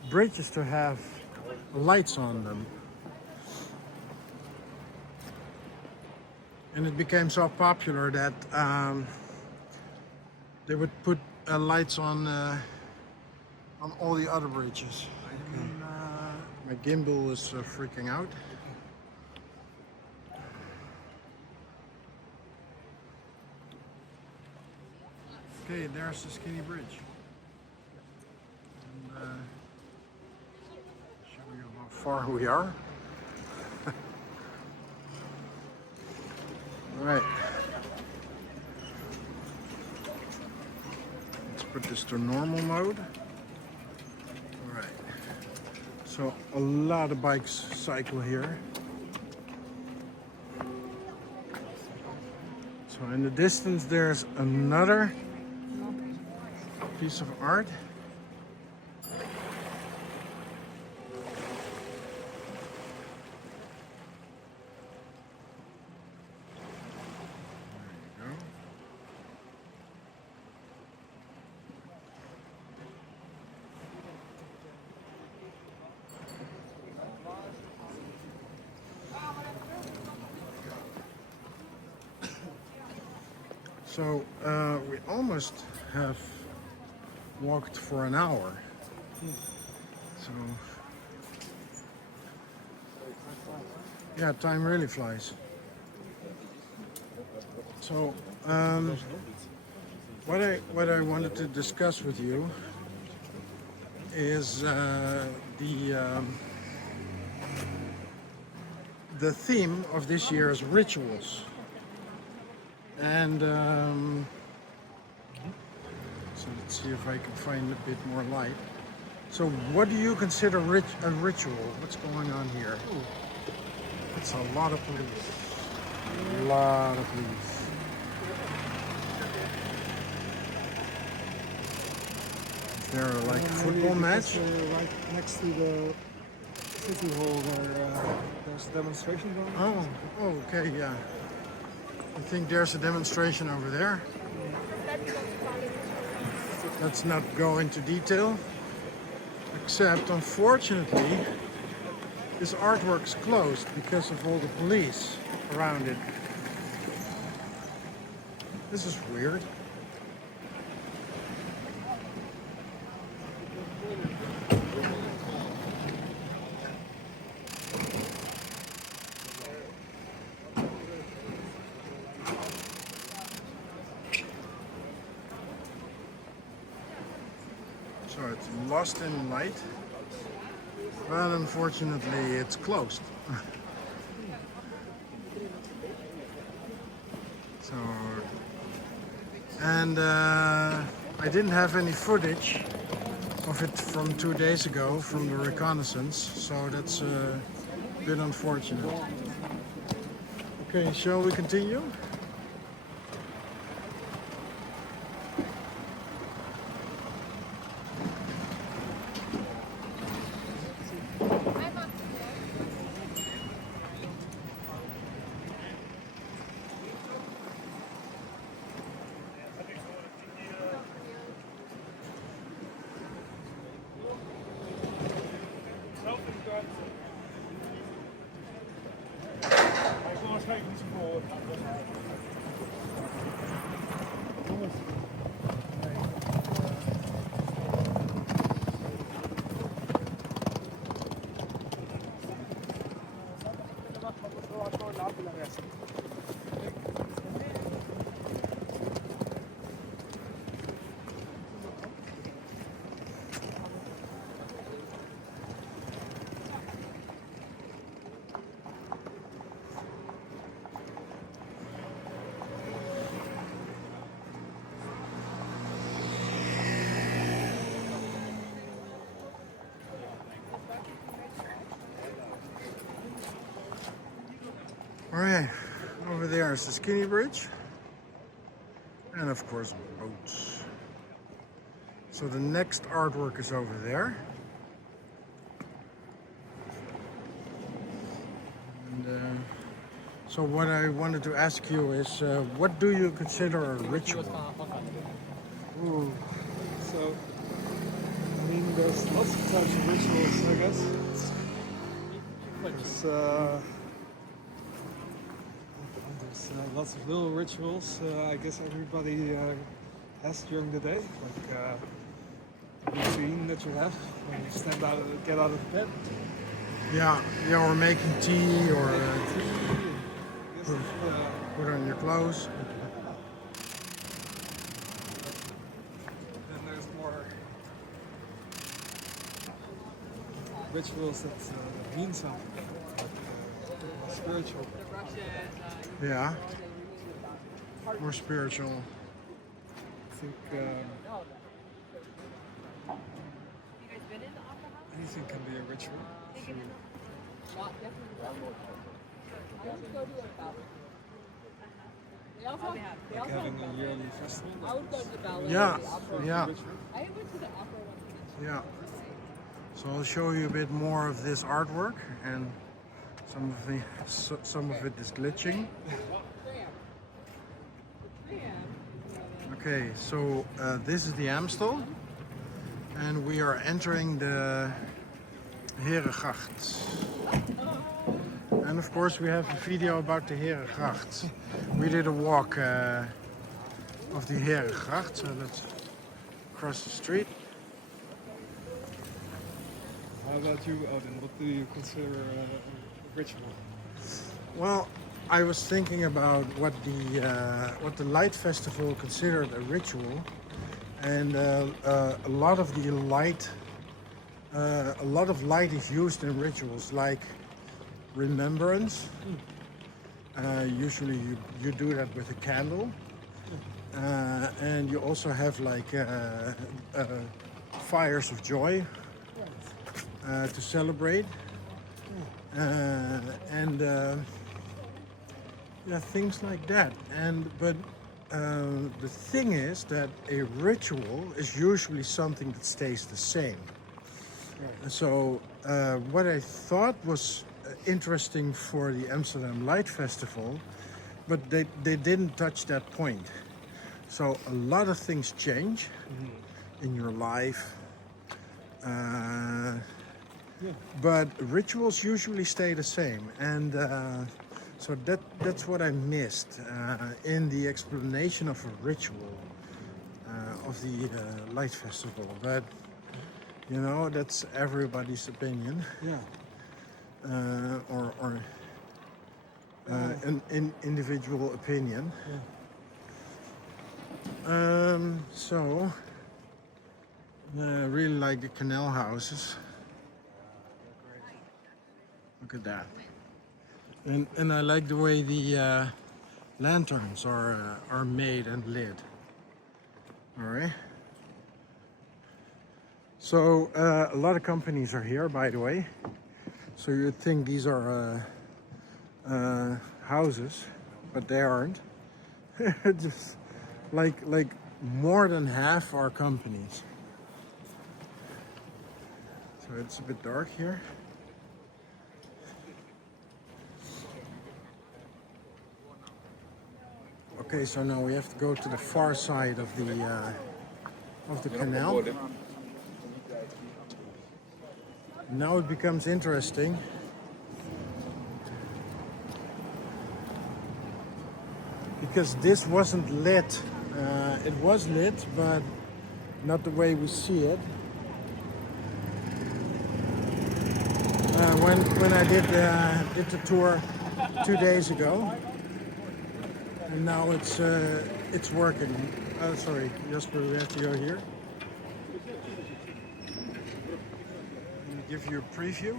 bridges to have lights on them. And it became so popular that they would put lights on all the other bridges. Okay. My gimbal is freaking out. Okay, there's the skinny bridge. And, show you how far we are. All right. Let's put this to normal mode. All right. So a lot of bikes cycle here. So in the distance there's another piece of art. There you go. So we almost have walked for an hour. So yeah, time really flies. So What I wanted to discuss with you is the theme of this year is rituals, and so let's see if I can find a bit more light. So, what do you consider a ritual? What's going on here? It's a lot of police. A lot of police. Is there like a football match? Right next to the city hall where there's a demonstration going on. Oh, okay, yeah. I think there's a demonstration over there. Let's not go into detail. Except, unfortunately, this artwork's closed because of all the police around it. This is weird. So it's lost in light, but unfortunately it's closed. So, and I didn't have any footage of it from 2 days ago from the reconnaissance, so that's a bit unfortunate. Okay, shall we continue? Alright, over there is the skinny bridge, and of course boats. So the next artwork is over there. And so what I wanted to ask you is, what do you consider a ritual? Ooh. So, I mean, there's lots of types of rituals, I guess. There's lots of little rituals. I guess everybody has during the day, like the routine that you have when you stand out, get out of bed. Yeah, or making tea, or Yes, put on your clothes. then there's more rituals that mean something, spiritual. Yeah, more spiritual. I think anything can be a ritual. Like having a yearly festival. Yeah, yeah, Ritual. yeah. So I'll show you a bit more of this artwork, and some of it is glitching. Okay, so this is the Amstel, and we are entering the Herengracht. And of course we have a video about the Herengracht. We did a walk of the Herengracht, so let's cross the street. How about you, Odin? What do you consider a ritual? Well, I was thinking about what the Light Festival considered a ritual, and a lot of the light, a lot of light is used in rituals like remembrance. Usually you do that with a candle, and you also have like fires of joy to celebrate, and yeah, things like that. But the thing is that a ritual is usually something that stays the same. And so what I thought was interesting for the Amsterdam Light Festival, but they didn't touch that point. So a lot of things change in your life, but rituals usually stay the same. And so that's what I missed in the explanation of a ritual of the Light Festival. But you know, that's everybody's opinion. Yeah. Or an individual opinion. So I really like the canal houses. Look at that. And I like the way the lanterns are made and lit. All right. So a lot of companies are here, by the way. So you'd think these are houses, but they aren't. Just like more than half are companies. So it's a bit dark here. Okay, so now we have to go to the far side of the canal. Now it becomes interesting. Because this wasn't lit. It was lit, but not the way we see it. When I did the tour 2 days ago, and now it's working. Sorry, Jasper, we have to go here. Let me give you a preview.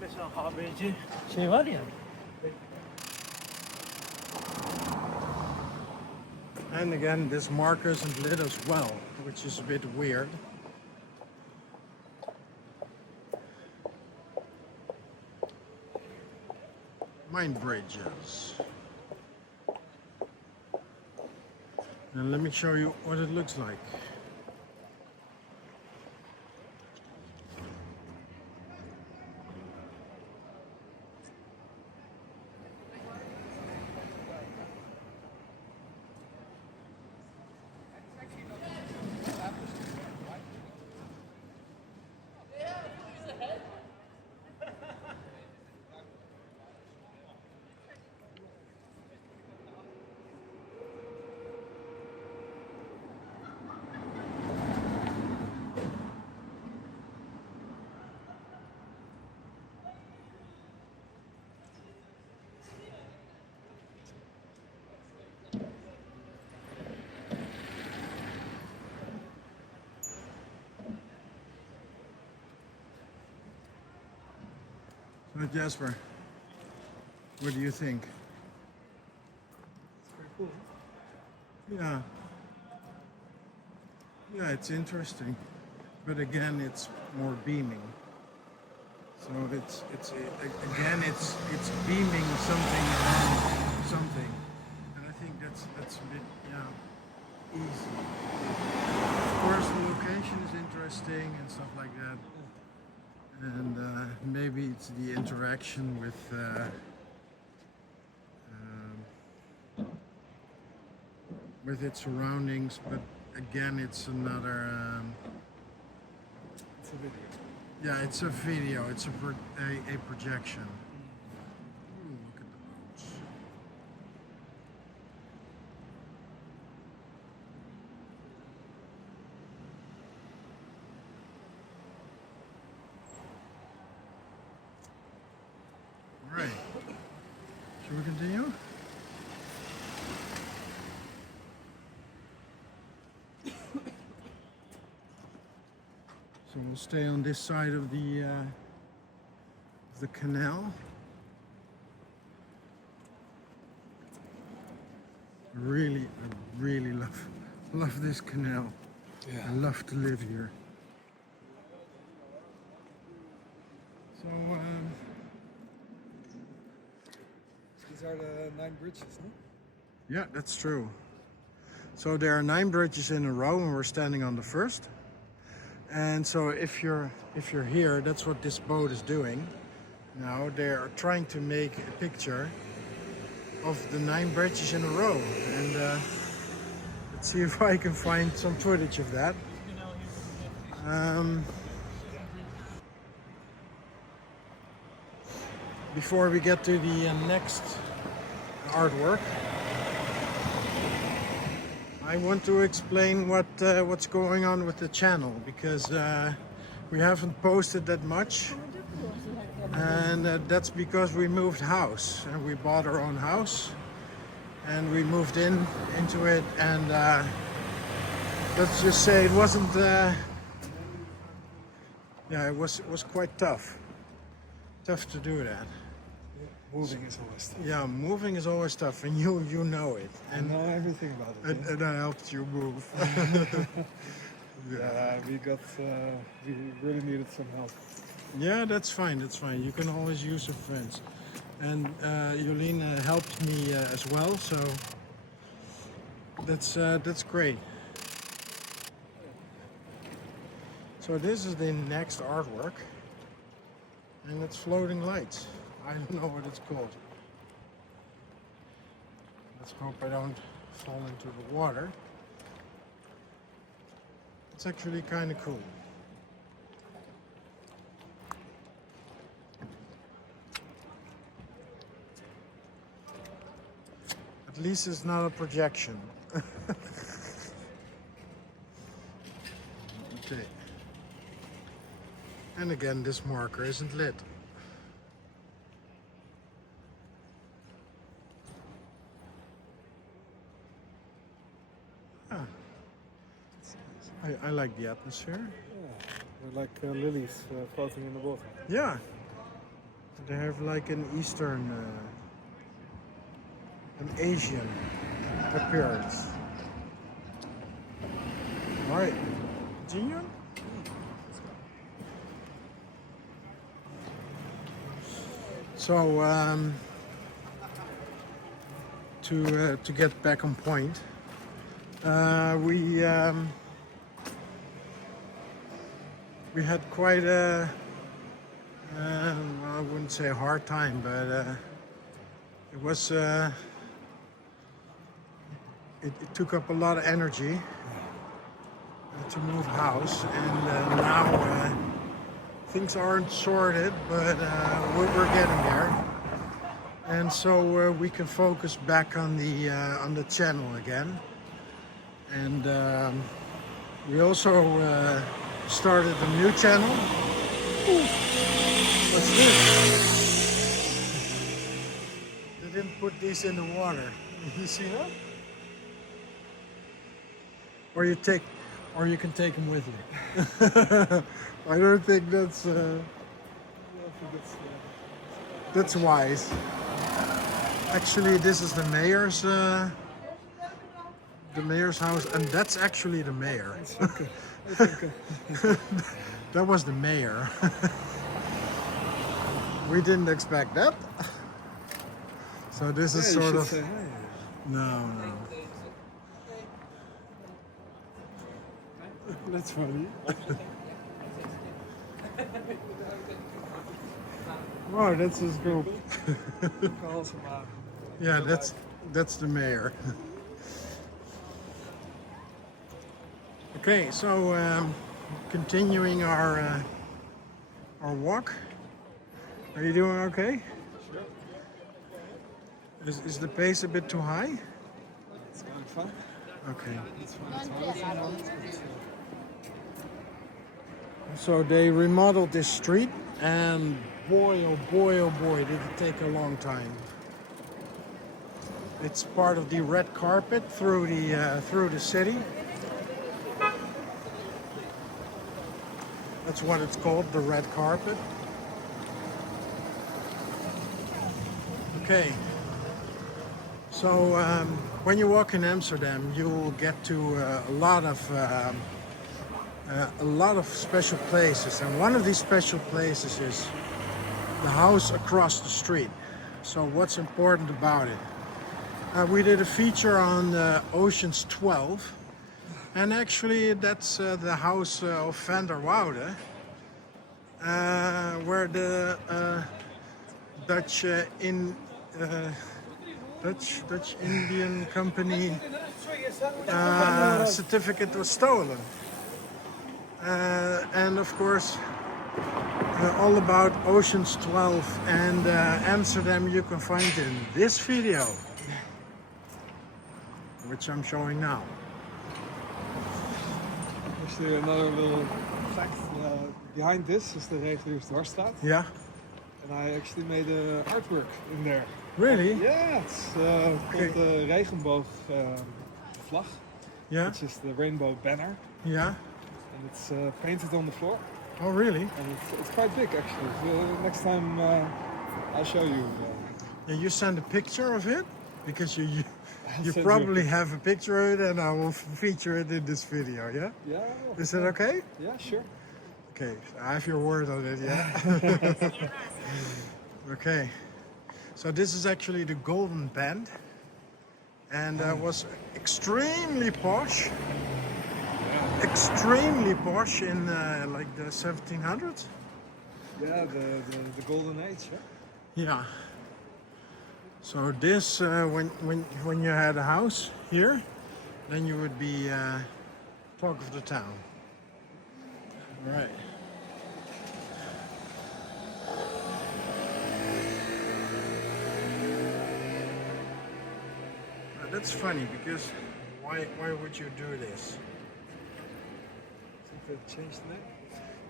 Mesela HBC şey var ya. And again, this marker isn't lit as well, which is a bit weird. Mine bridges. And let me show you what it looks like. So Jasper, what do you think? It's pretty cool. Yeah. Yeah, it's interesting. But again, it's more beaming. So again it's beaming something and something, and I think that's a bit easy. Of course, the location is interesting and stuff like that, and maybe it's the interaction with its surroundings, but again, it's another. It's a video. Yeah, it's a video. It's a projection. Ooh, look at the boats. All right. Shall we continue? So we'll stay on this side of the canal. I really love this canal. Yeah. I love to live here. So These are the 9 bridges, no? yeah, that's true. So there are 9 bridges in a row, and we're standing on the first. And so if you're here, that's what this boat is doing. Now they're trying to make a picture of the 9 bridges in a row, and let's see if I can find some footage of that. Before we get to the next artwork, I want to explain what's going on with the channel, because we haven't posted that much, and that's because we moved house, and we bought our own house, and we moved into it, and let's just say it wasn't. Yeah, it was quite tough to do that. Moving is always tough. Yeah, moving is always tough, and you know it. And I know everything about it. And I helped you move. Yeah, we really needed some help. Yeah, that's fine. That's fine. You can always use your friends. And Julian helped me as well, so that's great. So this is the next artwork, and it's floating lights. I don't know what it's called. Let's hope I don't fall into the water. It's actually kind of cool. At least it's not a projection. Okay. And again, this marker isn't lit. I like the atmosphere. Yeah, they're like lilies floating in the water. Yeah. They have like an Eastern, an Asian appearance. Alright. Continue? So, to get back on point, we had quite a, I wouldn't say a hard time, but it was, it took up a lot of energy to move house, and now things aren't sorted, but we're getting there, and so we can focus back on the channel again, and we also started a new channel. Ooh, what's this? They didn't put these in the water. You see that? Or you can take them with you. I don't think that's that's wise. Actually, this is the mayor's house, and that's actually the mayor. It's okay. It's okay. That was the mayor. We didn't expect that. So this is you sort should of... say hi. No. That's funny. Wow, that's his group. Calls him out. Yeah, that's the mayor. Okay, so continuing our walk. Are you doing okay? Sure. Is the pace a bit too high? It's going fine. Okay. It's fine. It's hard at the moment, but, So they remodeled this street, and boy, oh boy, did it take a long time. It's part of the red carpet through the city. That's what it's called, the red carpet. Okay. So when you walk in Amsterdam, you will get to a lot of special places, and one of these special places is the house across the street. So what's important about it? We did a feature on Ocean's 12, and actually that's the house of Van der Woude, where the Dutch Indian company certificate was stolen. And of course, all about Ocean's 12 and Amsterdam you can find in this video, which I'm showing now. actually, another little fact. Behind this is the Reguliersdwarsstraat. Yeah, And I actually made artwork in there. really? Yeah, it's called the Regenboog vlag, Yeah, which is the rainbow banner. yeah. And it's painted on the floor. Oh, really? And it's quite big actually. So next time I'll show you. Yeah, you send a picture of it, because you I'll send you a probably have a picture of it, and I will feature it in this video. Yeah, Yeah. is that okay? Yeah, sure. Okay, I have your word on it. Yeah. Okay, so this is actually the Golden Band, and was extremely posh. Extremely posh in like the 1700s. Yeah, the golden age. Huh? Yeah. So this, when you had a house here, then you would be talk of the town. All right. That's funny, because why would you do this? I think they changed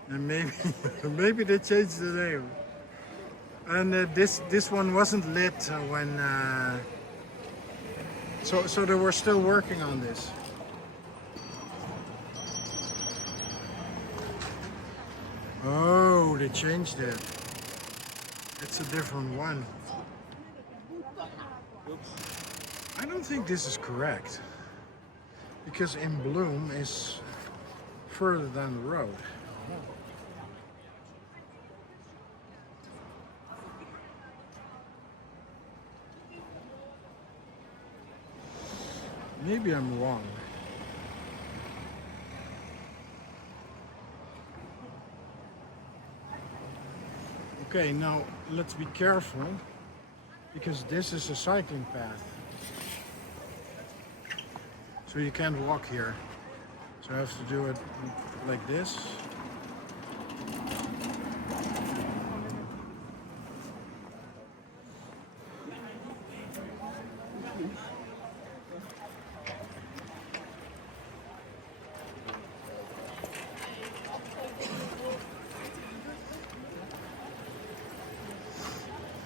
the name. And maybe they changed the name. And this one wasn't lit when. So they were still working on this. Oh, they changed it. It's a different one. Oops. I don't think this is correct, because In Bloom is further down the road. Maybe I'm wrong. Okay, now let's be careful, because this is a cycling path. So you can't walk here. So I have to do it like this.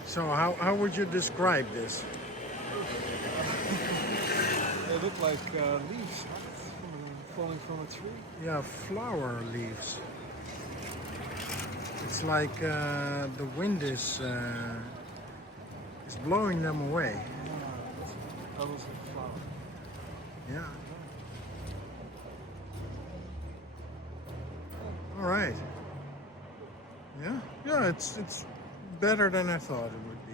So how would you describe this? They look like leaves falling from a tree. Yeah, flower leaves. It's like the wind is blowing them away. That was a flower. Yeah. All right. Yeah, yeah. It's better than I thought it would be.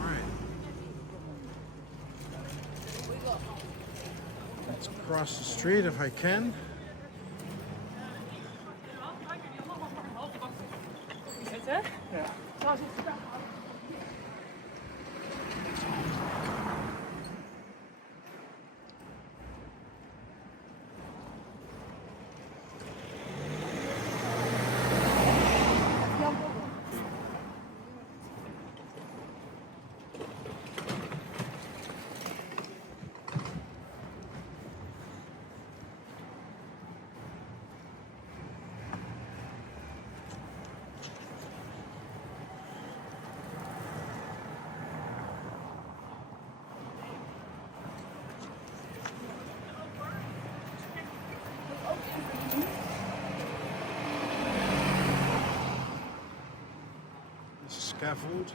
Alright. Let's cross the street if I can. Scaffold.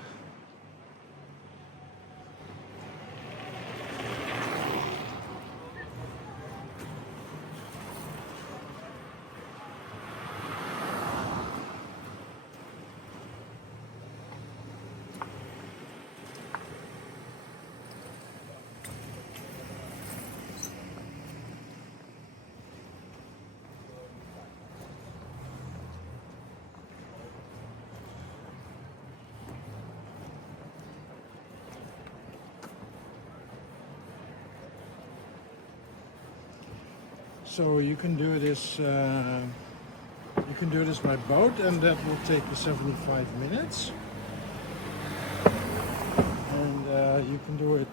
So you can do this. You can do this by boat, and that will take you 75 minutes. And you can do it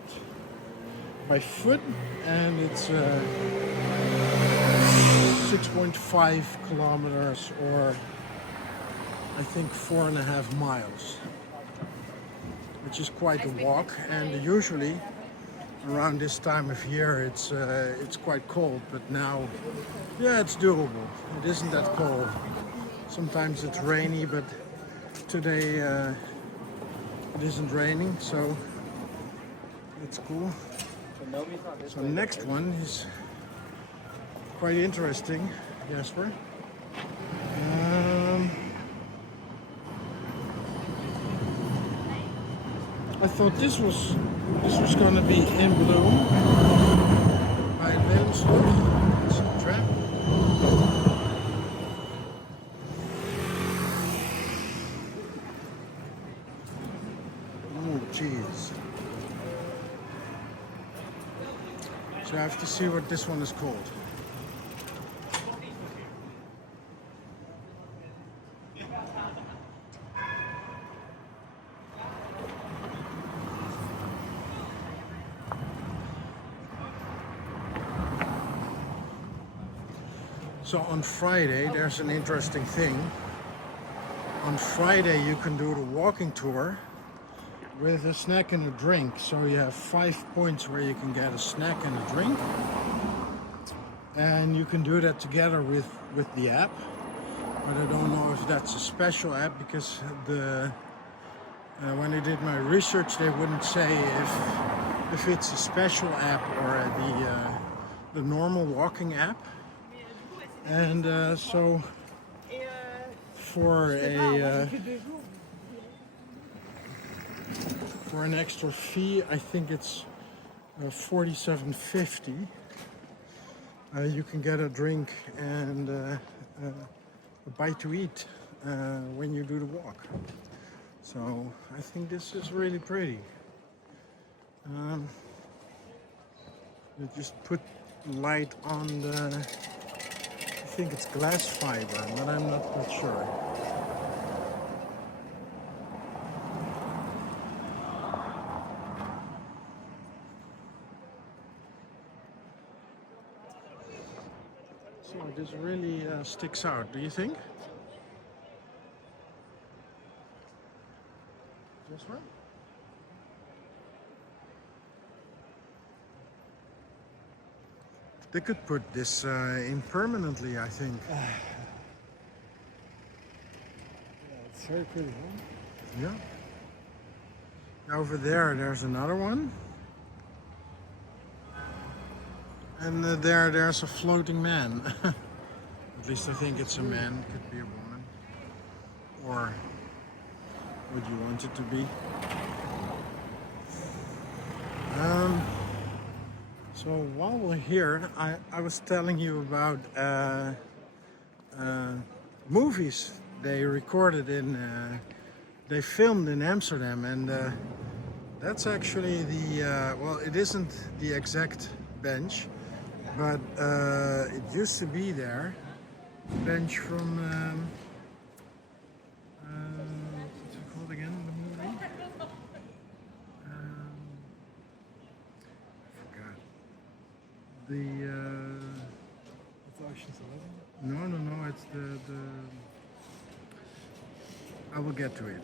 by foot, and it's 6.5 kilometers, or I think 4.5 miles, which is quite a walk. And usually, around this time of year, it's quite cold, but now, yeah, it's doable. It isn't that cold. Sometimes it's rainy, but today it isn't raining, so it's cool. So next one is quite interesting, Jasper. I thought this was gonna be in bloom by Biddulph. It's a trap. Oh jeez. So I have to see what this one is called. So on Friday, there's an interesting thing. On Friday, you can do the walking tour with a snack and a drink. So you have 5 points where you can get a snack and a drink. And you can do that together with the app. But I don't know if that's a special app, because when I did my research, they wouldn't say if it's a special app or the normal walking app. And so for an extra fee, I think it's $47.50. You can get a drink and a bite to eat when you do the walk. So I think this is really pretty. You just put light on the, I think it's glass fiber, but I'm not quite sure. So this really sticks out, do you think? This one? They could put this in permanently, I think. Yeah, it's very pretty, huh? Yeah. Over there, there's another one. And there's a floating man. At least I think it's a man. Could be a woman. Or what you want it to be. So while we're here, I was telling you about movies they recorded they filmed in Amsterdam, and that's actually well, it isn't the exact bench, but it used to be there. Bench from what's it called again? The movie? I forgot. It's Ocean's 11. No, it's the. I will get to it.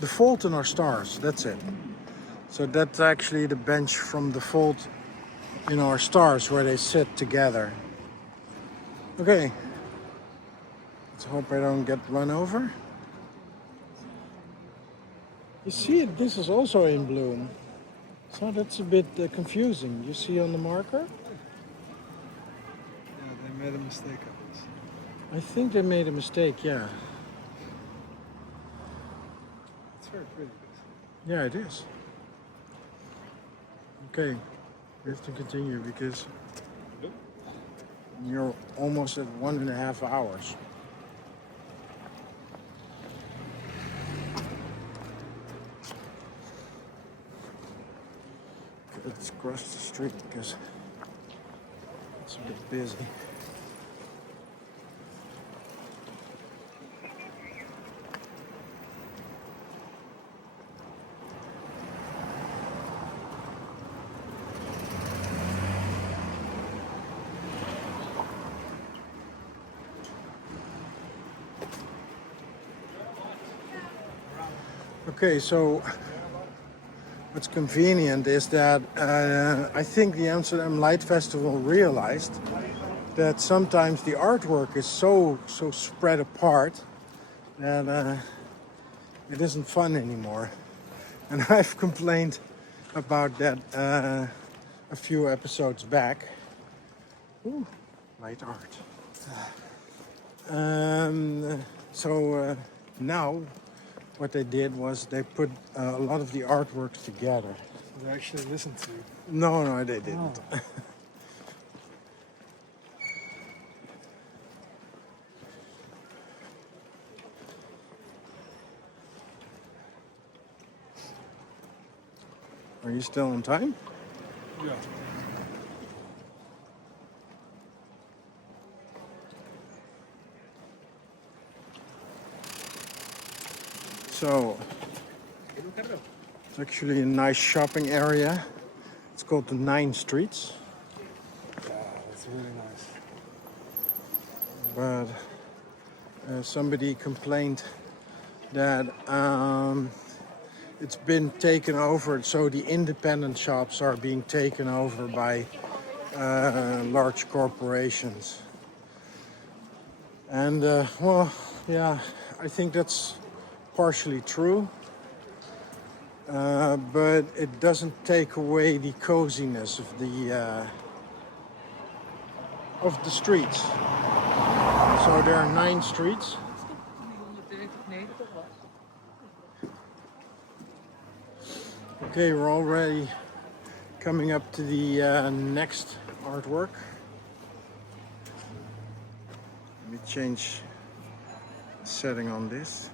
The Fault in Our Stars, that's it. So that's actually the bench from The Fault in Our Stars where they sit together. Okay. Let's hope I don't get run over. You see, this is also in bloom. So that's a bit confusing. You see on the marker? Yeah, they made a mistake of this. I think they made a mistake, yeah. It's very pretty. Yeah, it is. Okay, we have to continue because you're almost at 1.5 hours. Okay, let's cross the street because it's a bit busy. Okay, so what's convenient is that I think the Amsterdam Light Festival realized that sometimes the artwork is so spread apart that it isn't fun anymore. And I've complained about that a few episodes back. Ooh, light art. Now what they did was they put a lot of the artwork together. They actually listened to you. No, they didn't. Oh. Are you still on time? Yeah. So, it's actually a nice shopping area. It's called the 9 Streets. Yeah, that's really nice. But somebody complained that it's been taken over, so the independent shops are being taken over by large corporations. And well, yeah, I think that's partially true, but it doesn't take away the coziness of the streets. So there are 9 streets. Okay, we're already coming up to the next artwork. Let me change the setting on this.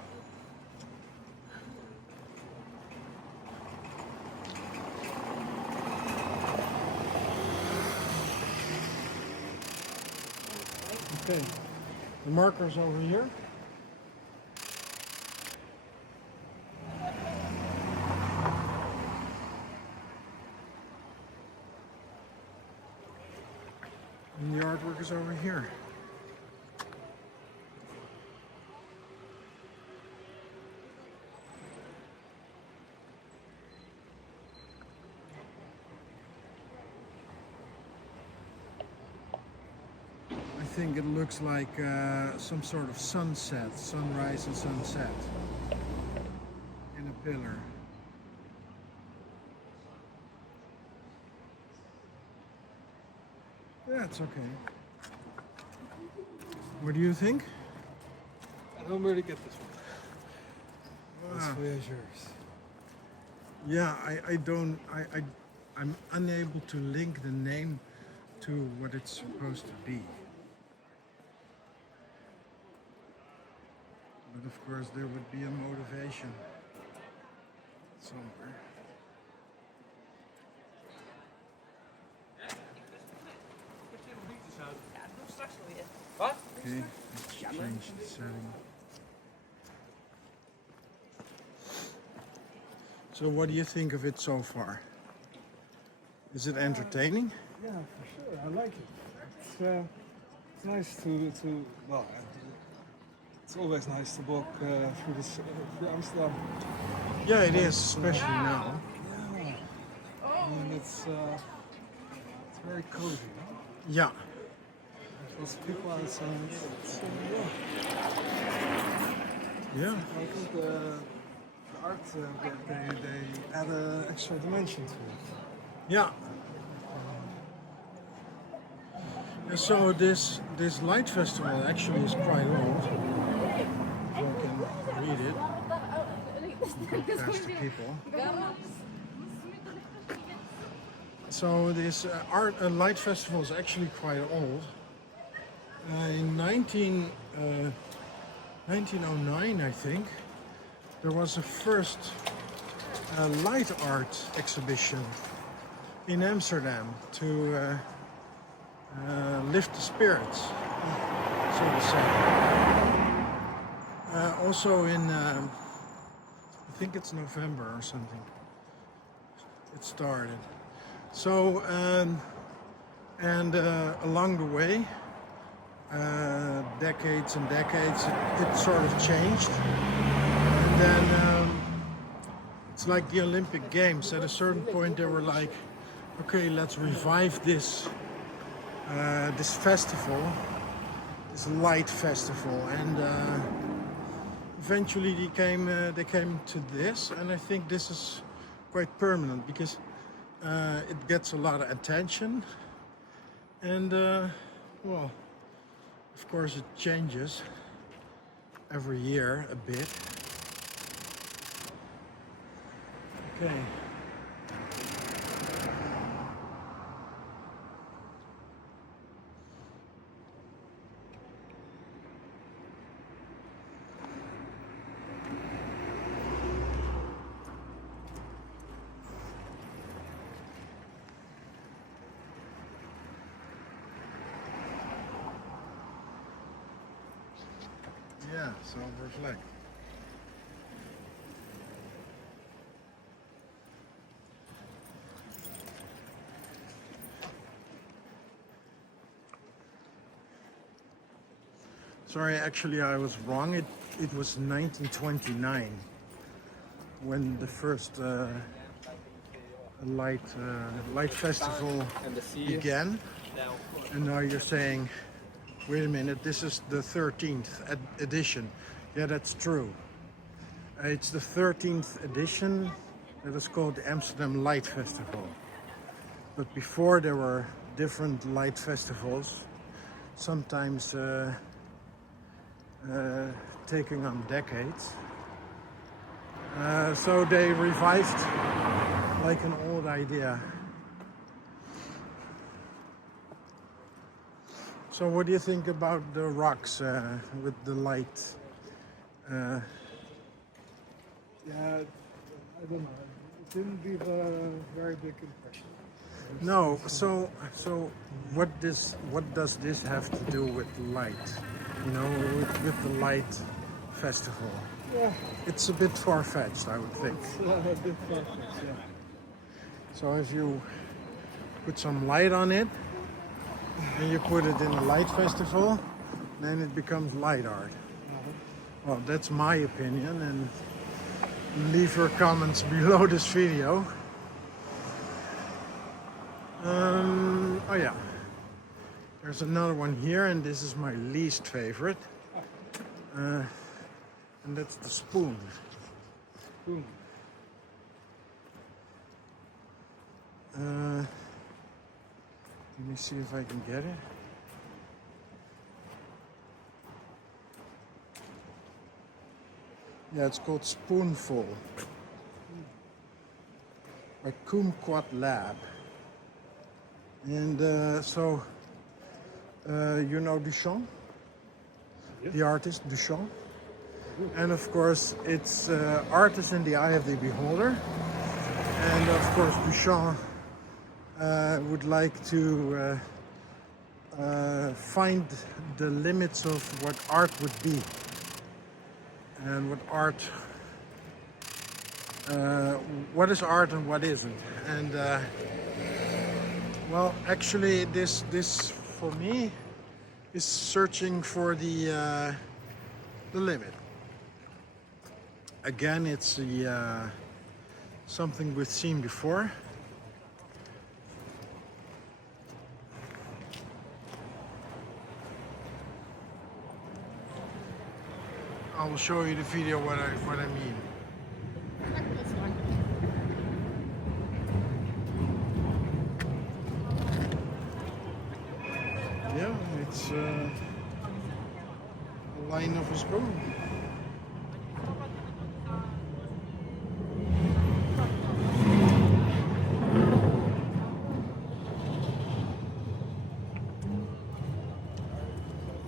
Okay, the marker's over here. And the artwork is over here. I think it looks like some sort of sunset, sunrise and sunset in a pillar. Yeah, it's okay. What do you think? I don't really get this one. It's Ah. voyageurs. Yeah, I don't. I'm unable to link the name to what it's supposed to be. But of course, there would be a motivation somewhere. Okay, let's change the setting. So, what do you think of it so far? Is it entertaining? Yeah, for sure. I like it. It's nice to well, it's always nice to walk through Amsterdam. Yeah, it is, especially now. Yeah. I mean, it's very cozy. No? Yeah. There's lots of people outside. It's, Yeah. I think the art they add an extra dimension to it. Yeah. And so this Lite festival actually is quite old. If you can read it. Go past the people. So this Lite festival is actually quite old. In 1909, I think, there was a first light art exhibition in Amsterdam to lift the spirits, so to say. Also in, I think it's November or something, it started. So, along the way, decades and decades, it sort of changed. And then it's like the Olympic Games. At a certain point, they were like, okay, let's revive this this festival, this light festival, and eventually they came to this, and I think this is quite permanent because it gets a lot of attention, and well, of course it changes every year a bit. Okay. Yeah, so reflect. Sorry, actually I was wrong. It was 1929 when the first light festival began. And now you're saying, wait a minute, this is the 13th edition. Yeah, that's true. It's the 13th edition that is called the Amsterdam Light Festival. But before there were different light festivals, sometimes taking on decades. So they revived like an old idea. So what do you think about the rocks with the light? Yeah, I don't know. It didn't leave a very big impression. No. So what does this have to do with light? You know, with the light festival. Yeah, It's a bit far-fetched, I would think. it's a bit far-fetched, yeah. So if you put some light on it, and you put it in a light festival, then it becomes light art. Well, that's my opinion, and leave your comments below this video. Oh yeah, there's another one here, and this is my least favorite, and that's the spoon. Boom. Let me see if I can get it. Yeah, it's called Spoonful by Kumquat Lab. And you know Duchamp? Yes. The artist Duchamp. And of course, it's art is in the eye of the beholder. And of course, Duchamp would like to find the limits of what art would be. And what is art and what isn't. And well, actually, this for me is searching for the limit. Again, it's something we've seen before. I will show you the video what I mean. Yeah, it's a line of a spoon.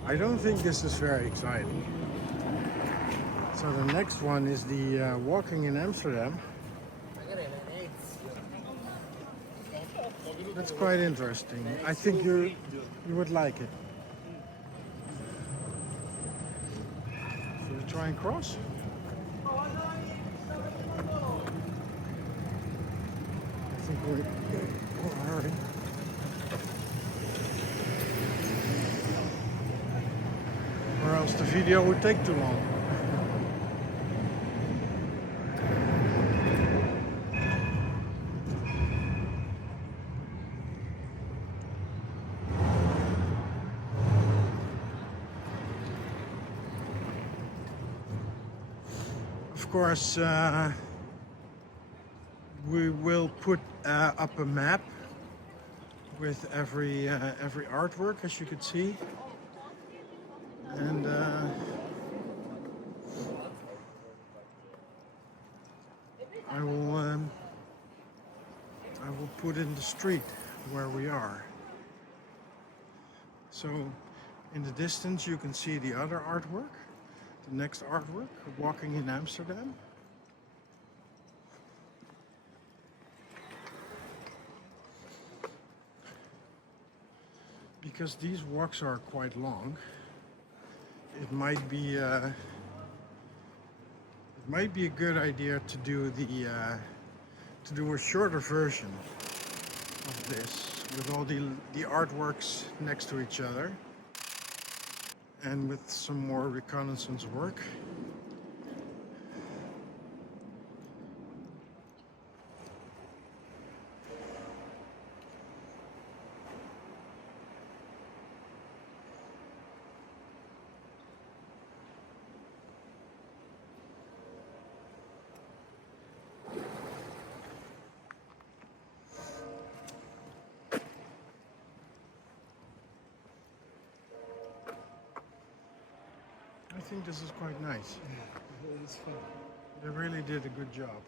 I don't think this is very exciting. So the next one is the walking in Amsterdam. That's quite interesting. I think you would like it. Should we try and cross? I think we're hurry. Or else the video would take too long. Of course, we will put up a map with every artwork, as you could see, and I will put in the street where we are. So, in the distance, you can see the other artwork. The next artwork, walking in Amsterdam. Because these walks are quite long, it might be a good idea to do a shorter version of this with all the artworks next to each other. And with some more reconnaissance work. I think this is quite nice. Yeah, it's fun. They really did a good job.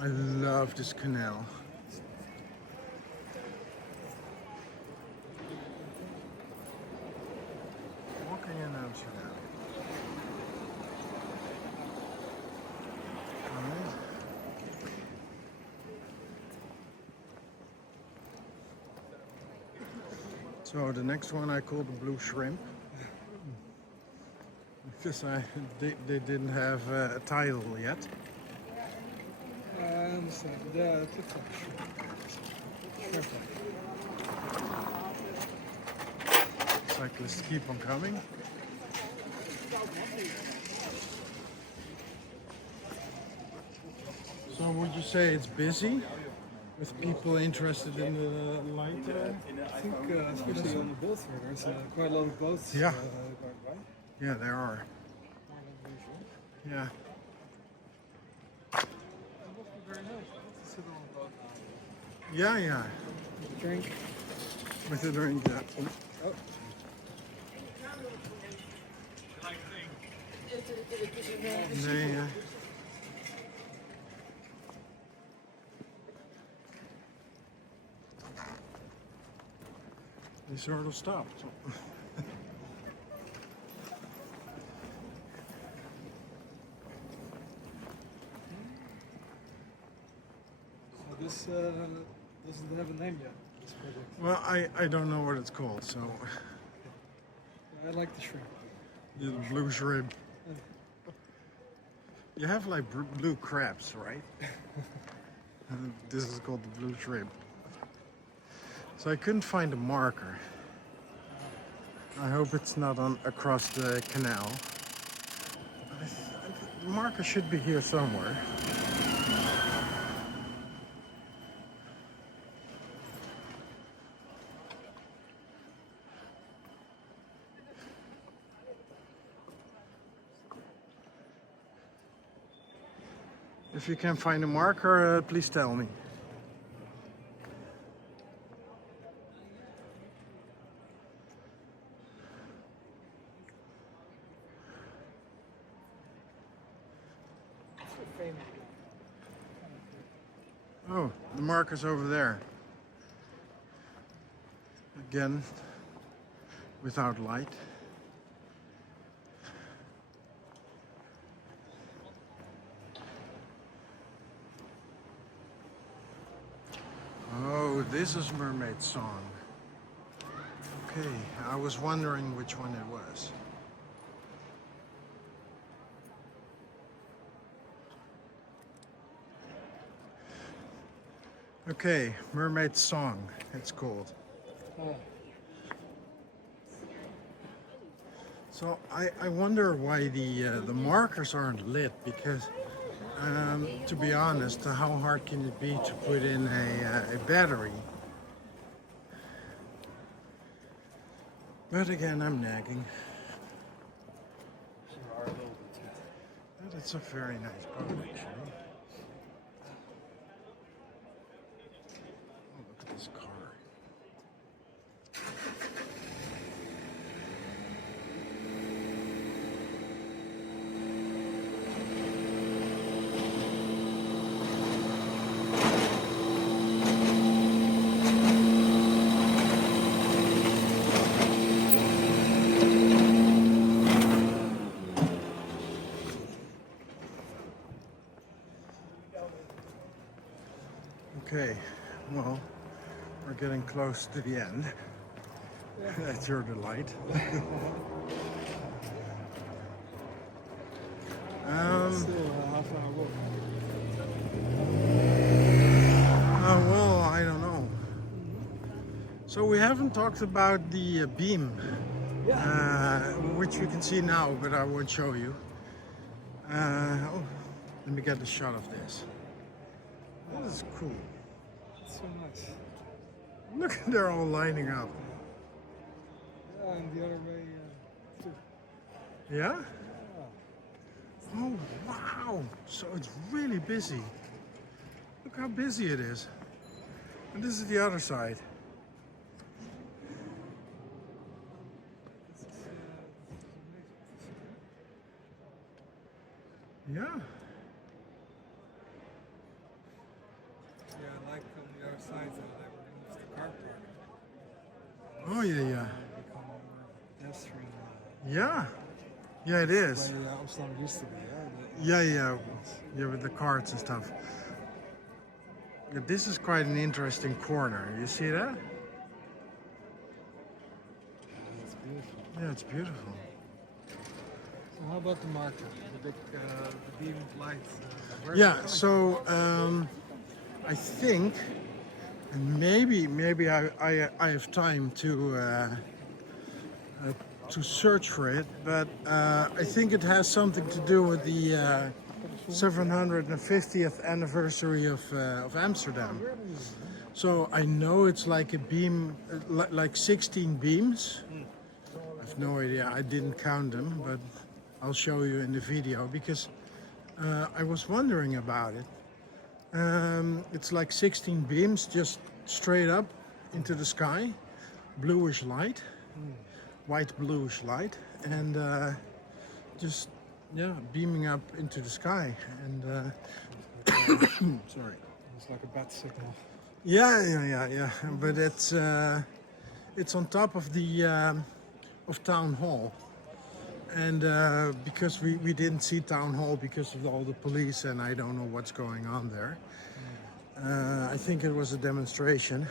I love this canal. Walking in Amsterdam. Alright. So the next one I call the blue shrimp. Because they didn't have a title yet. I understand. Yeah, it's fun. Perfect. Cyclists keep on coming. So would you say it's busy with people interested in the Lite? I think especially on the boats here, there's quite a lot of boats Yeah. going by. Yeah, there are. Yeah. It must be very nice. To sit on a boat now. Yeah, yeah. Drink. With a drink, yeah. Oh. Nee, ja. They sort of stopped. So this doesn't have a name yet. This project. Well, I don't know what it's called, so I like the shrimp. the blue shrimp. You have like blue crabs, right? This is called the blue shrimp. So I couldn't find a marker. I hope it's not on across the canal. The marker should be here somewhere. If you can find a marker, please tell me. Oh, the marker's over there. Again, without light. Oh, this is Mermaid Song. Okay, I was wondering which one it was. Okay, Mermaid Song, it's called. Oh. So I wonder why the markers aren't lit, because to be honest, how hard can it be to put in a battery? But again, I'm nagging. But it's a very nice boat, actually. Oh, look at this car. Okay, well, we're getting close to the end. That's your delight. Still half an hour walk. Well, I don't know. So we haven't talked about the beam, which you can see now, but I won't show you. Oh, let me get a shot of this. This is cool. It's so nice. Look, they're all lining up. Yeah, and the other way too. Yeah? Yeah. Oh, wow. So it's really busy. Look how busy it is. And this is the other side. This is amazing. Yeah. Yeah, I like on the other side that they removed the car park. Oh, yeah, yeah. Become more pedestrian. Yeah. Yeah, it is. Way Amsterdam used to be, Yeah, with the carts and stuff. Yeah, this is quite an interesting corner. You see that? It's beautiful. Yeah, it's beautiful. So how about the marker? The big, the beam of light? Where's Yeah, it coming so I think maybe I have time to search for it, but I think it has something to do with the 750th anniversary of Amsterdam. So I know it's like a beam, like 16 beams. I have no idea. I didn't count them, but I'll show you in the video because I was wondering about it. It's like 16 beams just straight up into the sky, bluish light, white bluish light, and just beaming up into the sky. And sorry, It's like a bat signal. yeah. But it's on top of the of town hall. And because we didn't see town hall because of all the police and I don't know what's going on there. I think it was a demonstration.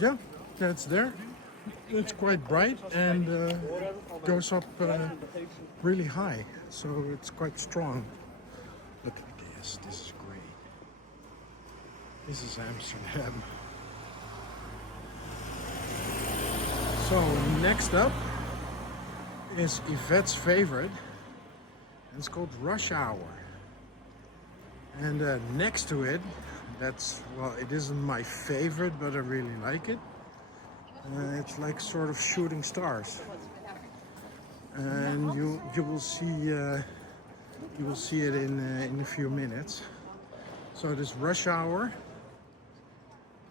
Yeah, it's there. It's quite bright and goes up really high, so it's quite strong. Look at this. This is great. This is Amsterdam. So next up is Yvette's favorite, and it's called Rush Hour. And next to it, it isn't my favorite, but I really like it. It's like sort of shooting stars, and you will see it in a few minutes. So this Rush Hour,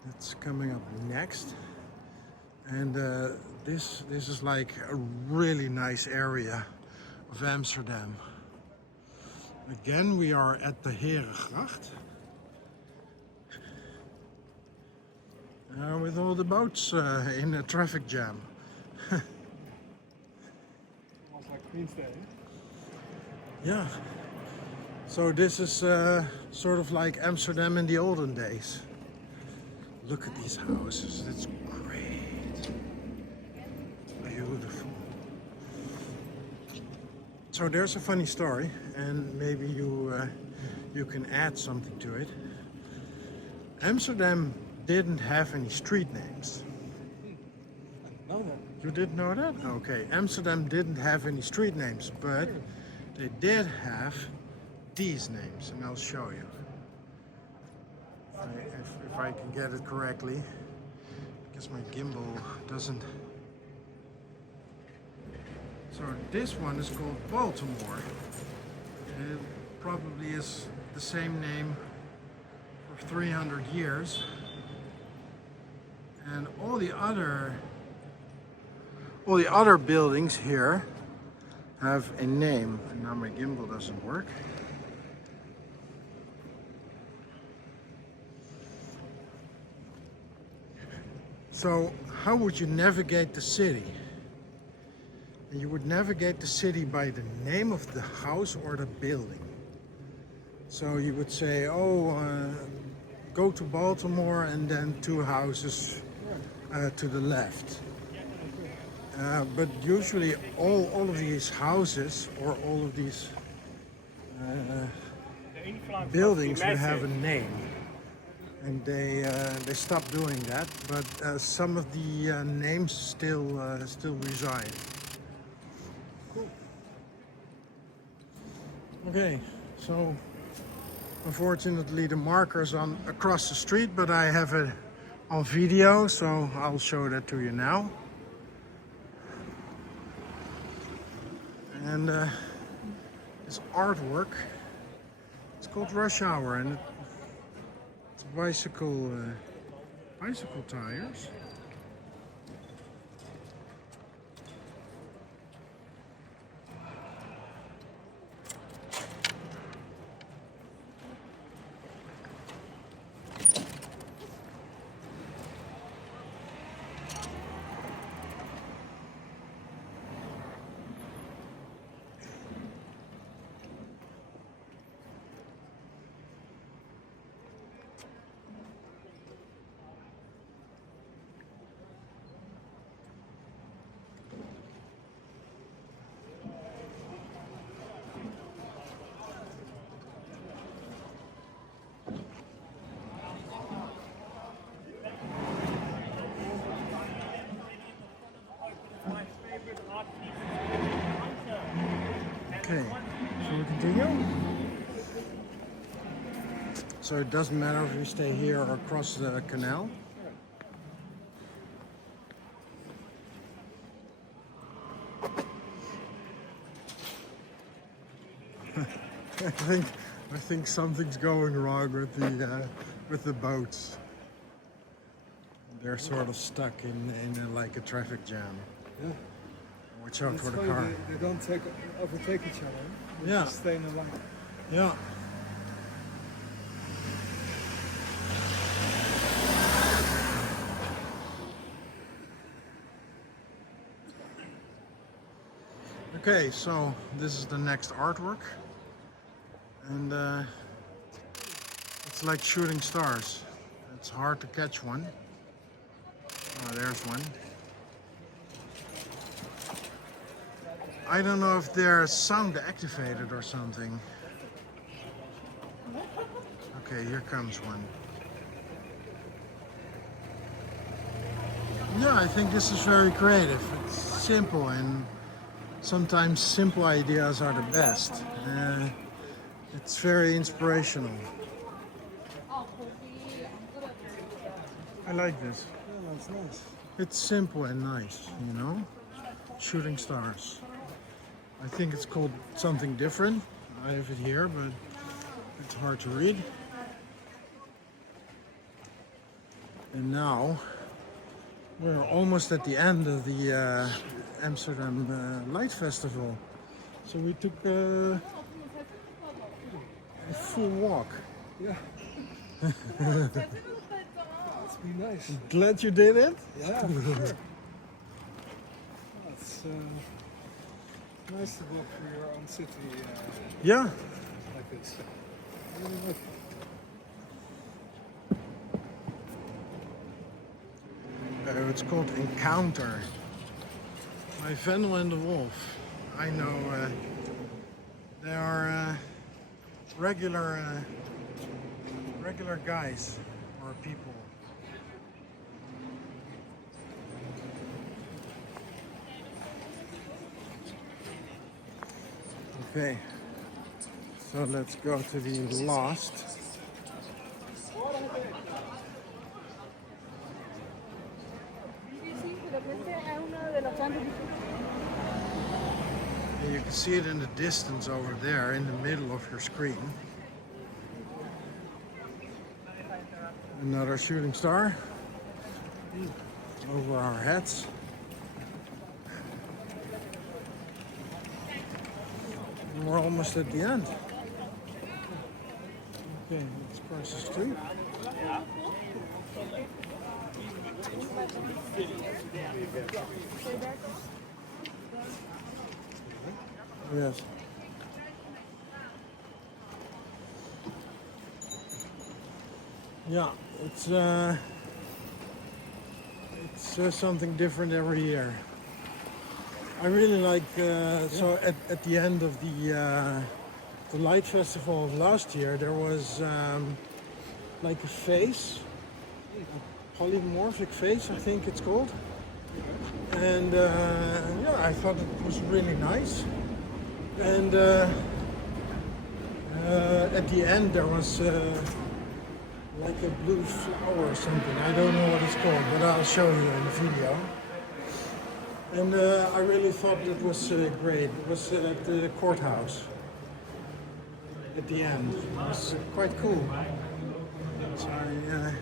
that's coming up next, and this is like a really nice area of Amsterdam. Again, we are at the Herengracht. With all the boats in a traffic jam. Almost like Queen's Day. Yeah. So this is sort of like Amsterdam in the olden days. Look at these houses. It's great. Beautiful. So there's a funny story, and maybe you can add something to it. Amsterdam didn't have any street names. No. You didn't know that? Okay. Amsterdam didn't have any street names, but they did have these names, and I'll show you. If I can get it correctly, because my gimbal doesn't. So this one is called Baltimore. It probably is the same name for 300 years. And all the other buildings here have a name. And now my gimbal doesn't work. So how would you navigate the city? And you would navigate the city by the name of the house or the building. So you would say, go to Baltimore and then 2 houses to the left. But usually all of these houses or all of these buildings would have a name. And they stopped doing that, but some of the names still reside. Cool. Okay, so unfortunately the marker's on across the street, but I have it on video, so I'll show that to you now. And this artwork, it's called Rush Hour, and it's bicycle tires. So it doesn't matter if we stay here or across the canal. I think something's going wrong with the boats. They're sort of stuck in like a traffic jam. Yeah. Watch out That's for the why car. They don't overtake each other. They Yeah. just stay in the line. Yeah. Okay, so this is the next artwork, and it's like shooting stars. It's hard to catch one. Oh, there's one. I don't know if they're sound activated or something. Okay, here comes one. Yeah, I think this is very creative. It's simple, and sometimes simple ideas are the best. It's very inspirational. I like this. Yeah, that's nice. It's simple and nice, you know? Shooting stars. I think it's called something different. I have it here, but it's hard to read. And now we're almost at the end of the Amsterdam Light Festival. So we took a full walk. Yeah. It's been nice. Glad you did it? Yeah, for sure. It's nice to walk through your own city Yeah. like this. I really like it. It's called Encounter by Vendel and the Wolf. I know they are regular guys or people. Okay, so let's go to the last. And you can see it in the distance over there in the middle of your screen. Another shooting star over our heads. And we're almost at the end. Okay, let's cross the street. Yes. Yeah, it's something different every year. I really like so at the end of the Light Festival of last year there was like a face, a polymorphic face, I think it's called. And yeah, I thought it was really nice. And at the end there was like a blue flower or something. I don't know what it's called, but I'll show you in the video. And I really thought it was great. It was at the courthouse at the end. It was quite cool. So I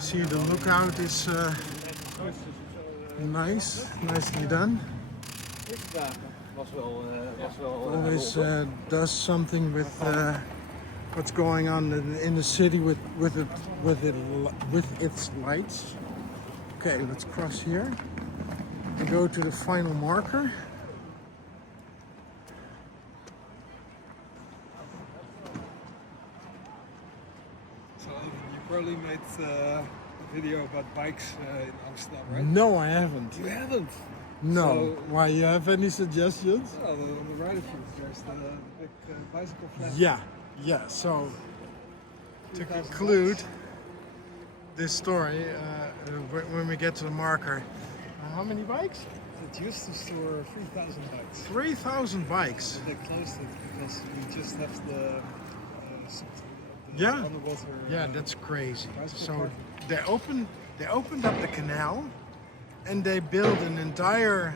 see the lookout is nicely done. Always does something with what's going on in the city with its lights. Okay, let's cross here and go to the final marker. So you probably made a video about bikes in Amsterdam, right? No, I haven't. You haven't? No. So, Why? You have any suggestions? well, on the right of you, there's the big bicycle flag. Yeah. So to 3,000 conclude bikes. this story, when we get to the marker, how many bikes? It used to store 3,000 bikes. 3,000 bikes. They closed it because we just have the Yeah. underwater. Yeah, that's crazy. Nice So park. they opened up the canal, and they built an entire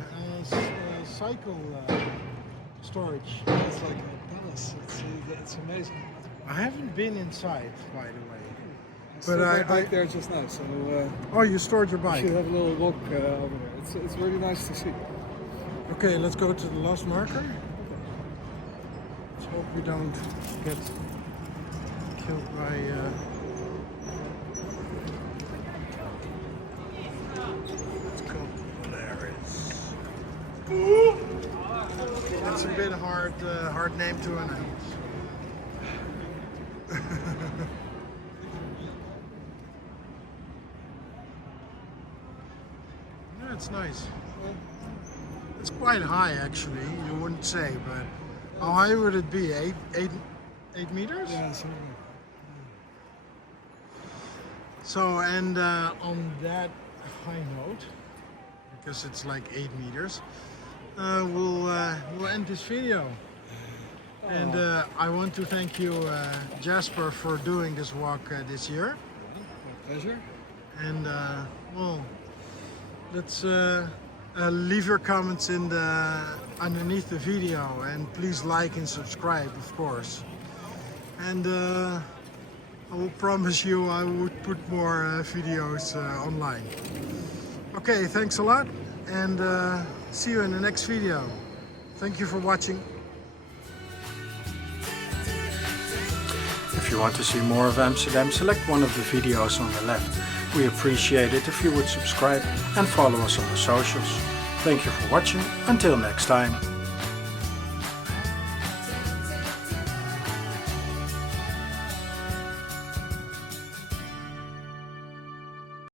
cycle storage. It's like a palace. It's amazing. I haven't been inside, by the way. But I- I back there just now, so Oh, you stored your you bike. should have a little walk over there. It's really nice to see. Okay, let's go to the last marker. Let's hope we don't get killed by. Let's go. There it is. That's a bit hard name to announce. Yeah, it's nice. It's quite high, actually. You wouldn't say, but how high would it be? 8 meters? Yeah, something. So, and on that high note, because it's like 8 meters, we'll end this video. And I want to thank you, Jasper, for doing this walk this year. My pleasure. And well, let's leave your comments in underneath the video, and please like and subscribe, of course. And I will promise you I would put more videos online. Okay, thanks a lot, and see you in the next video. Thank you for watching. If you want to see more of Amsterdam, select one of the videos on the left. We appreciate it if you would subscribe and follow us on the socials. Thank you for watching. Until next time.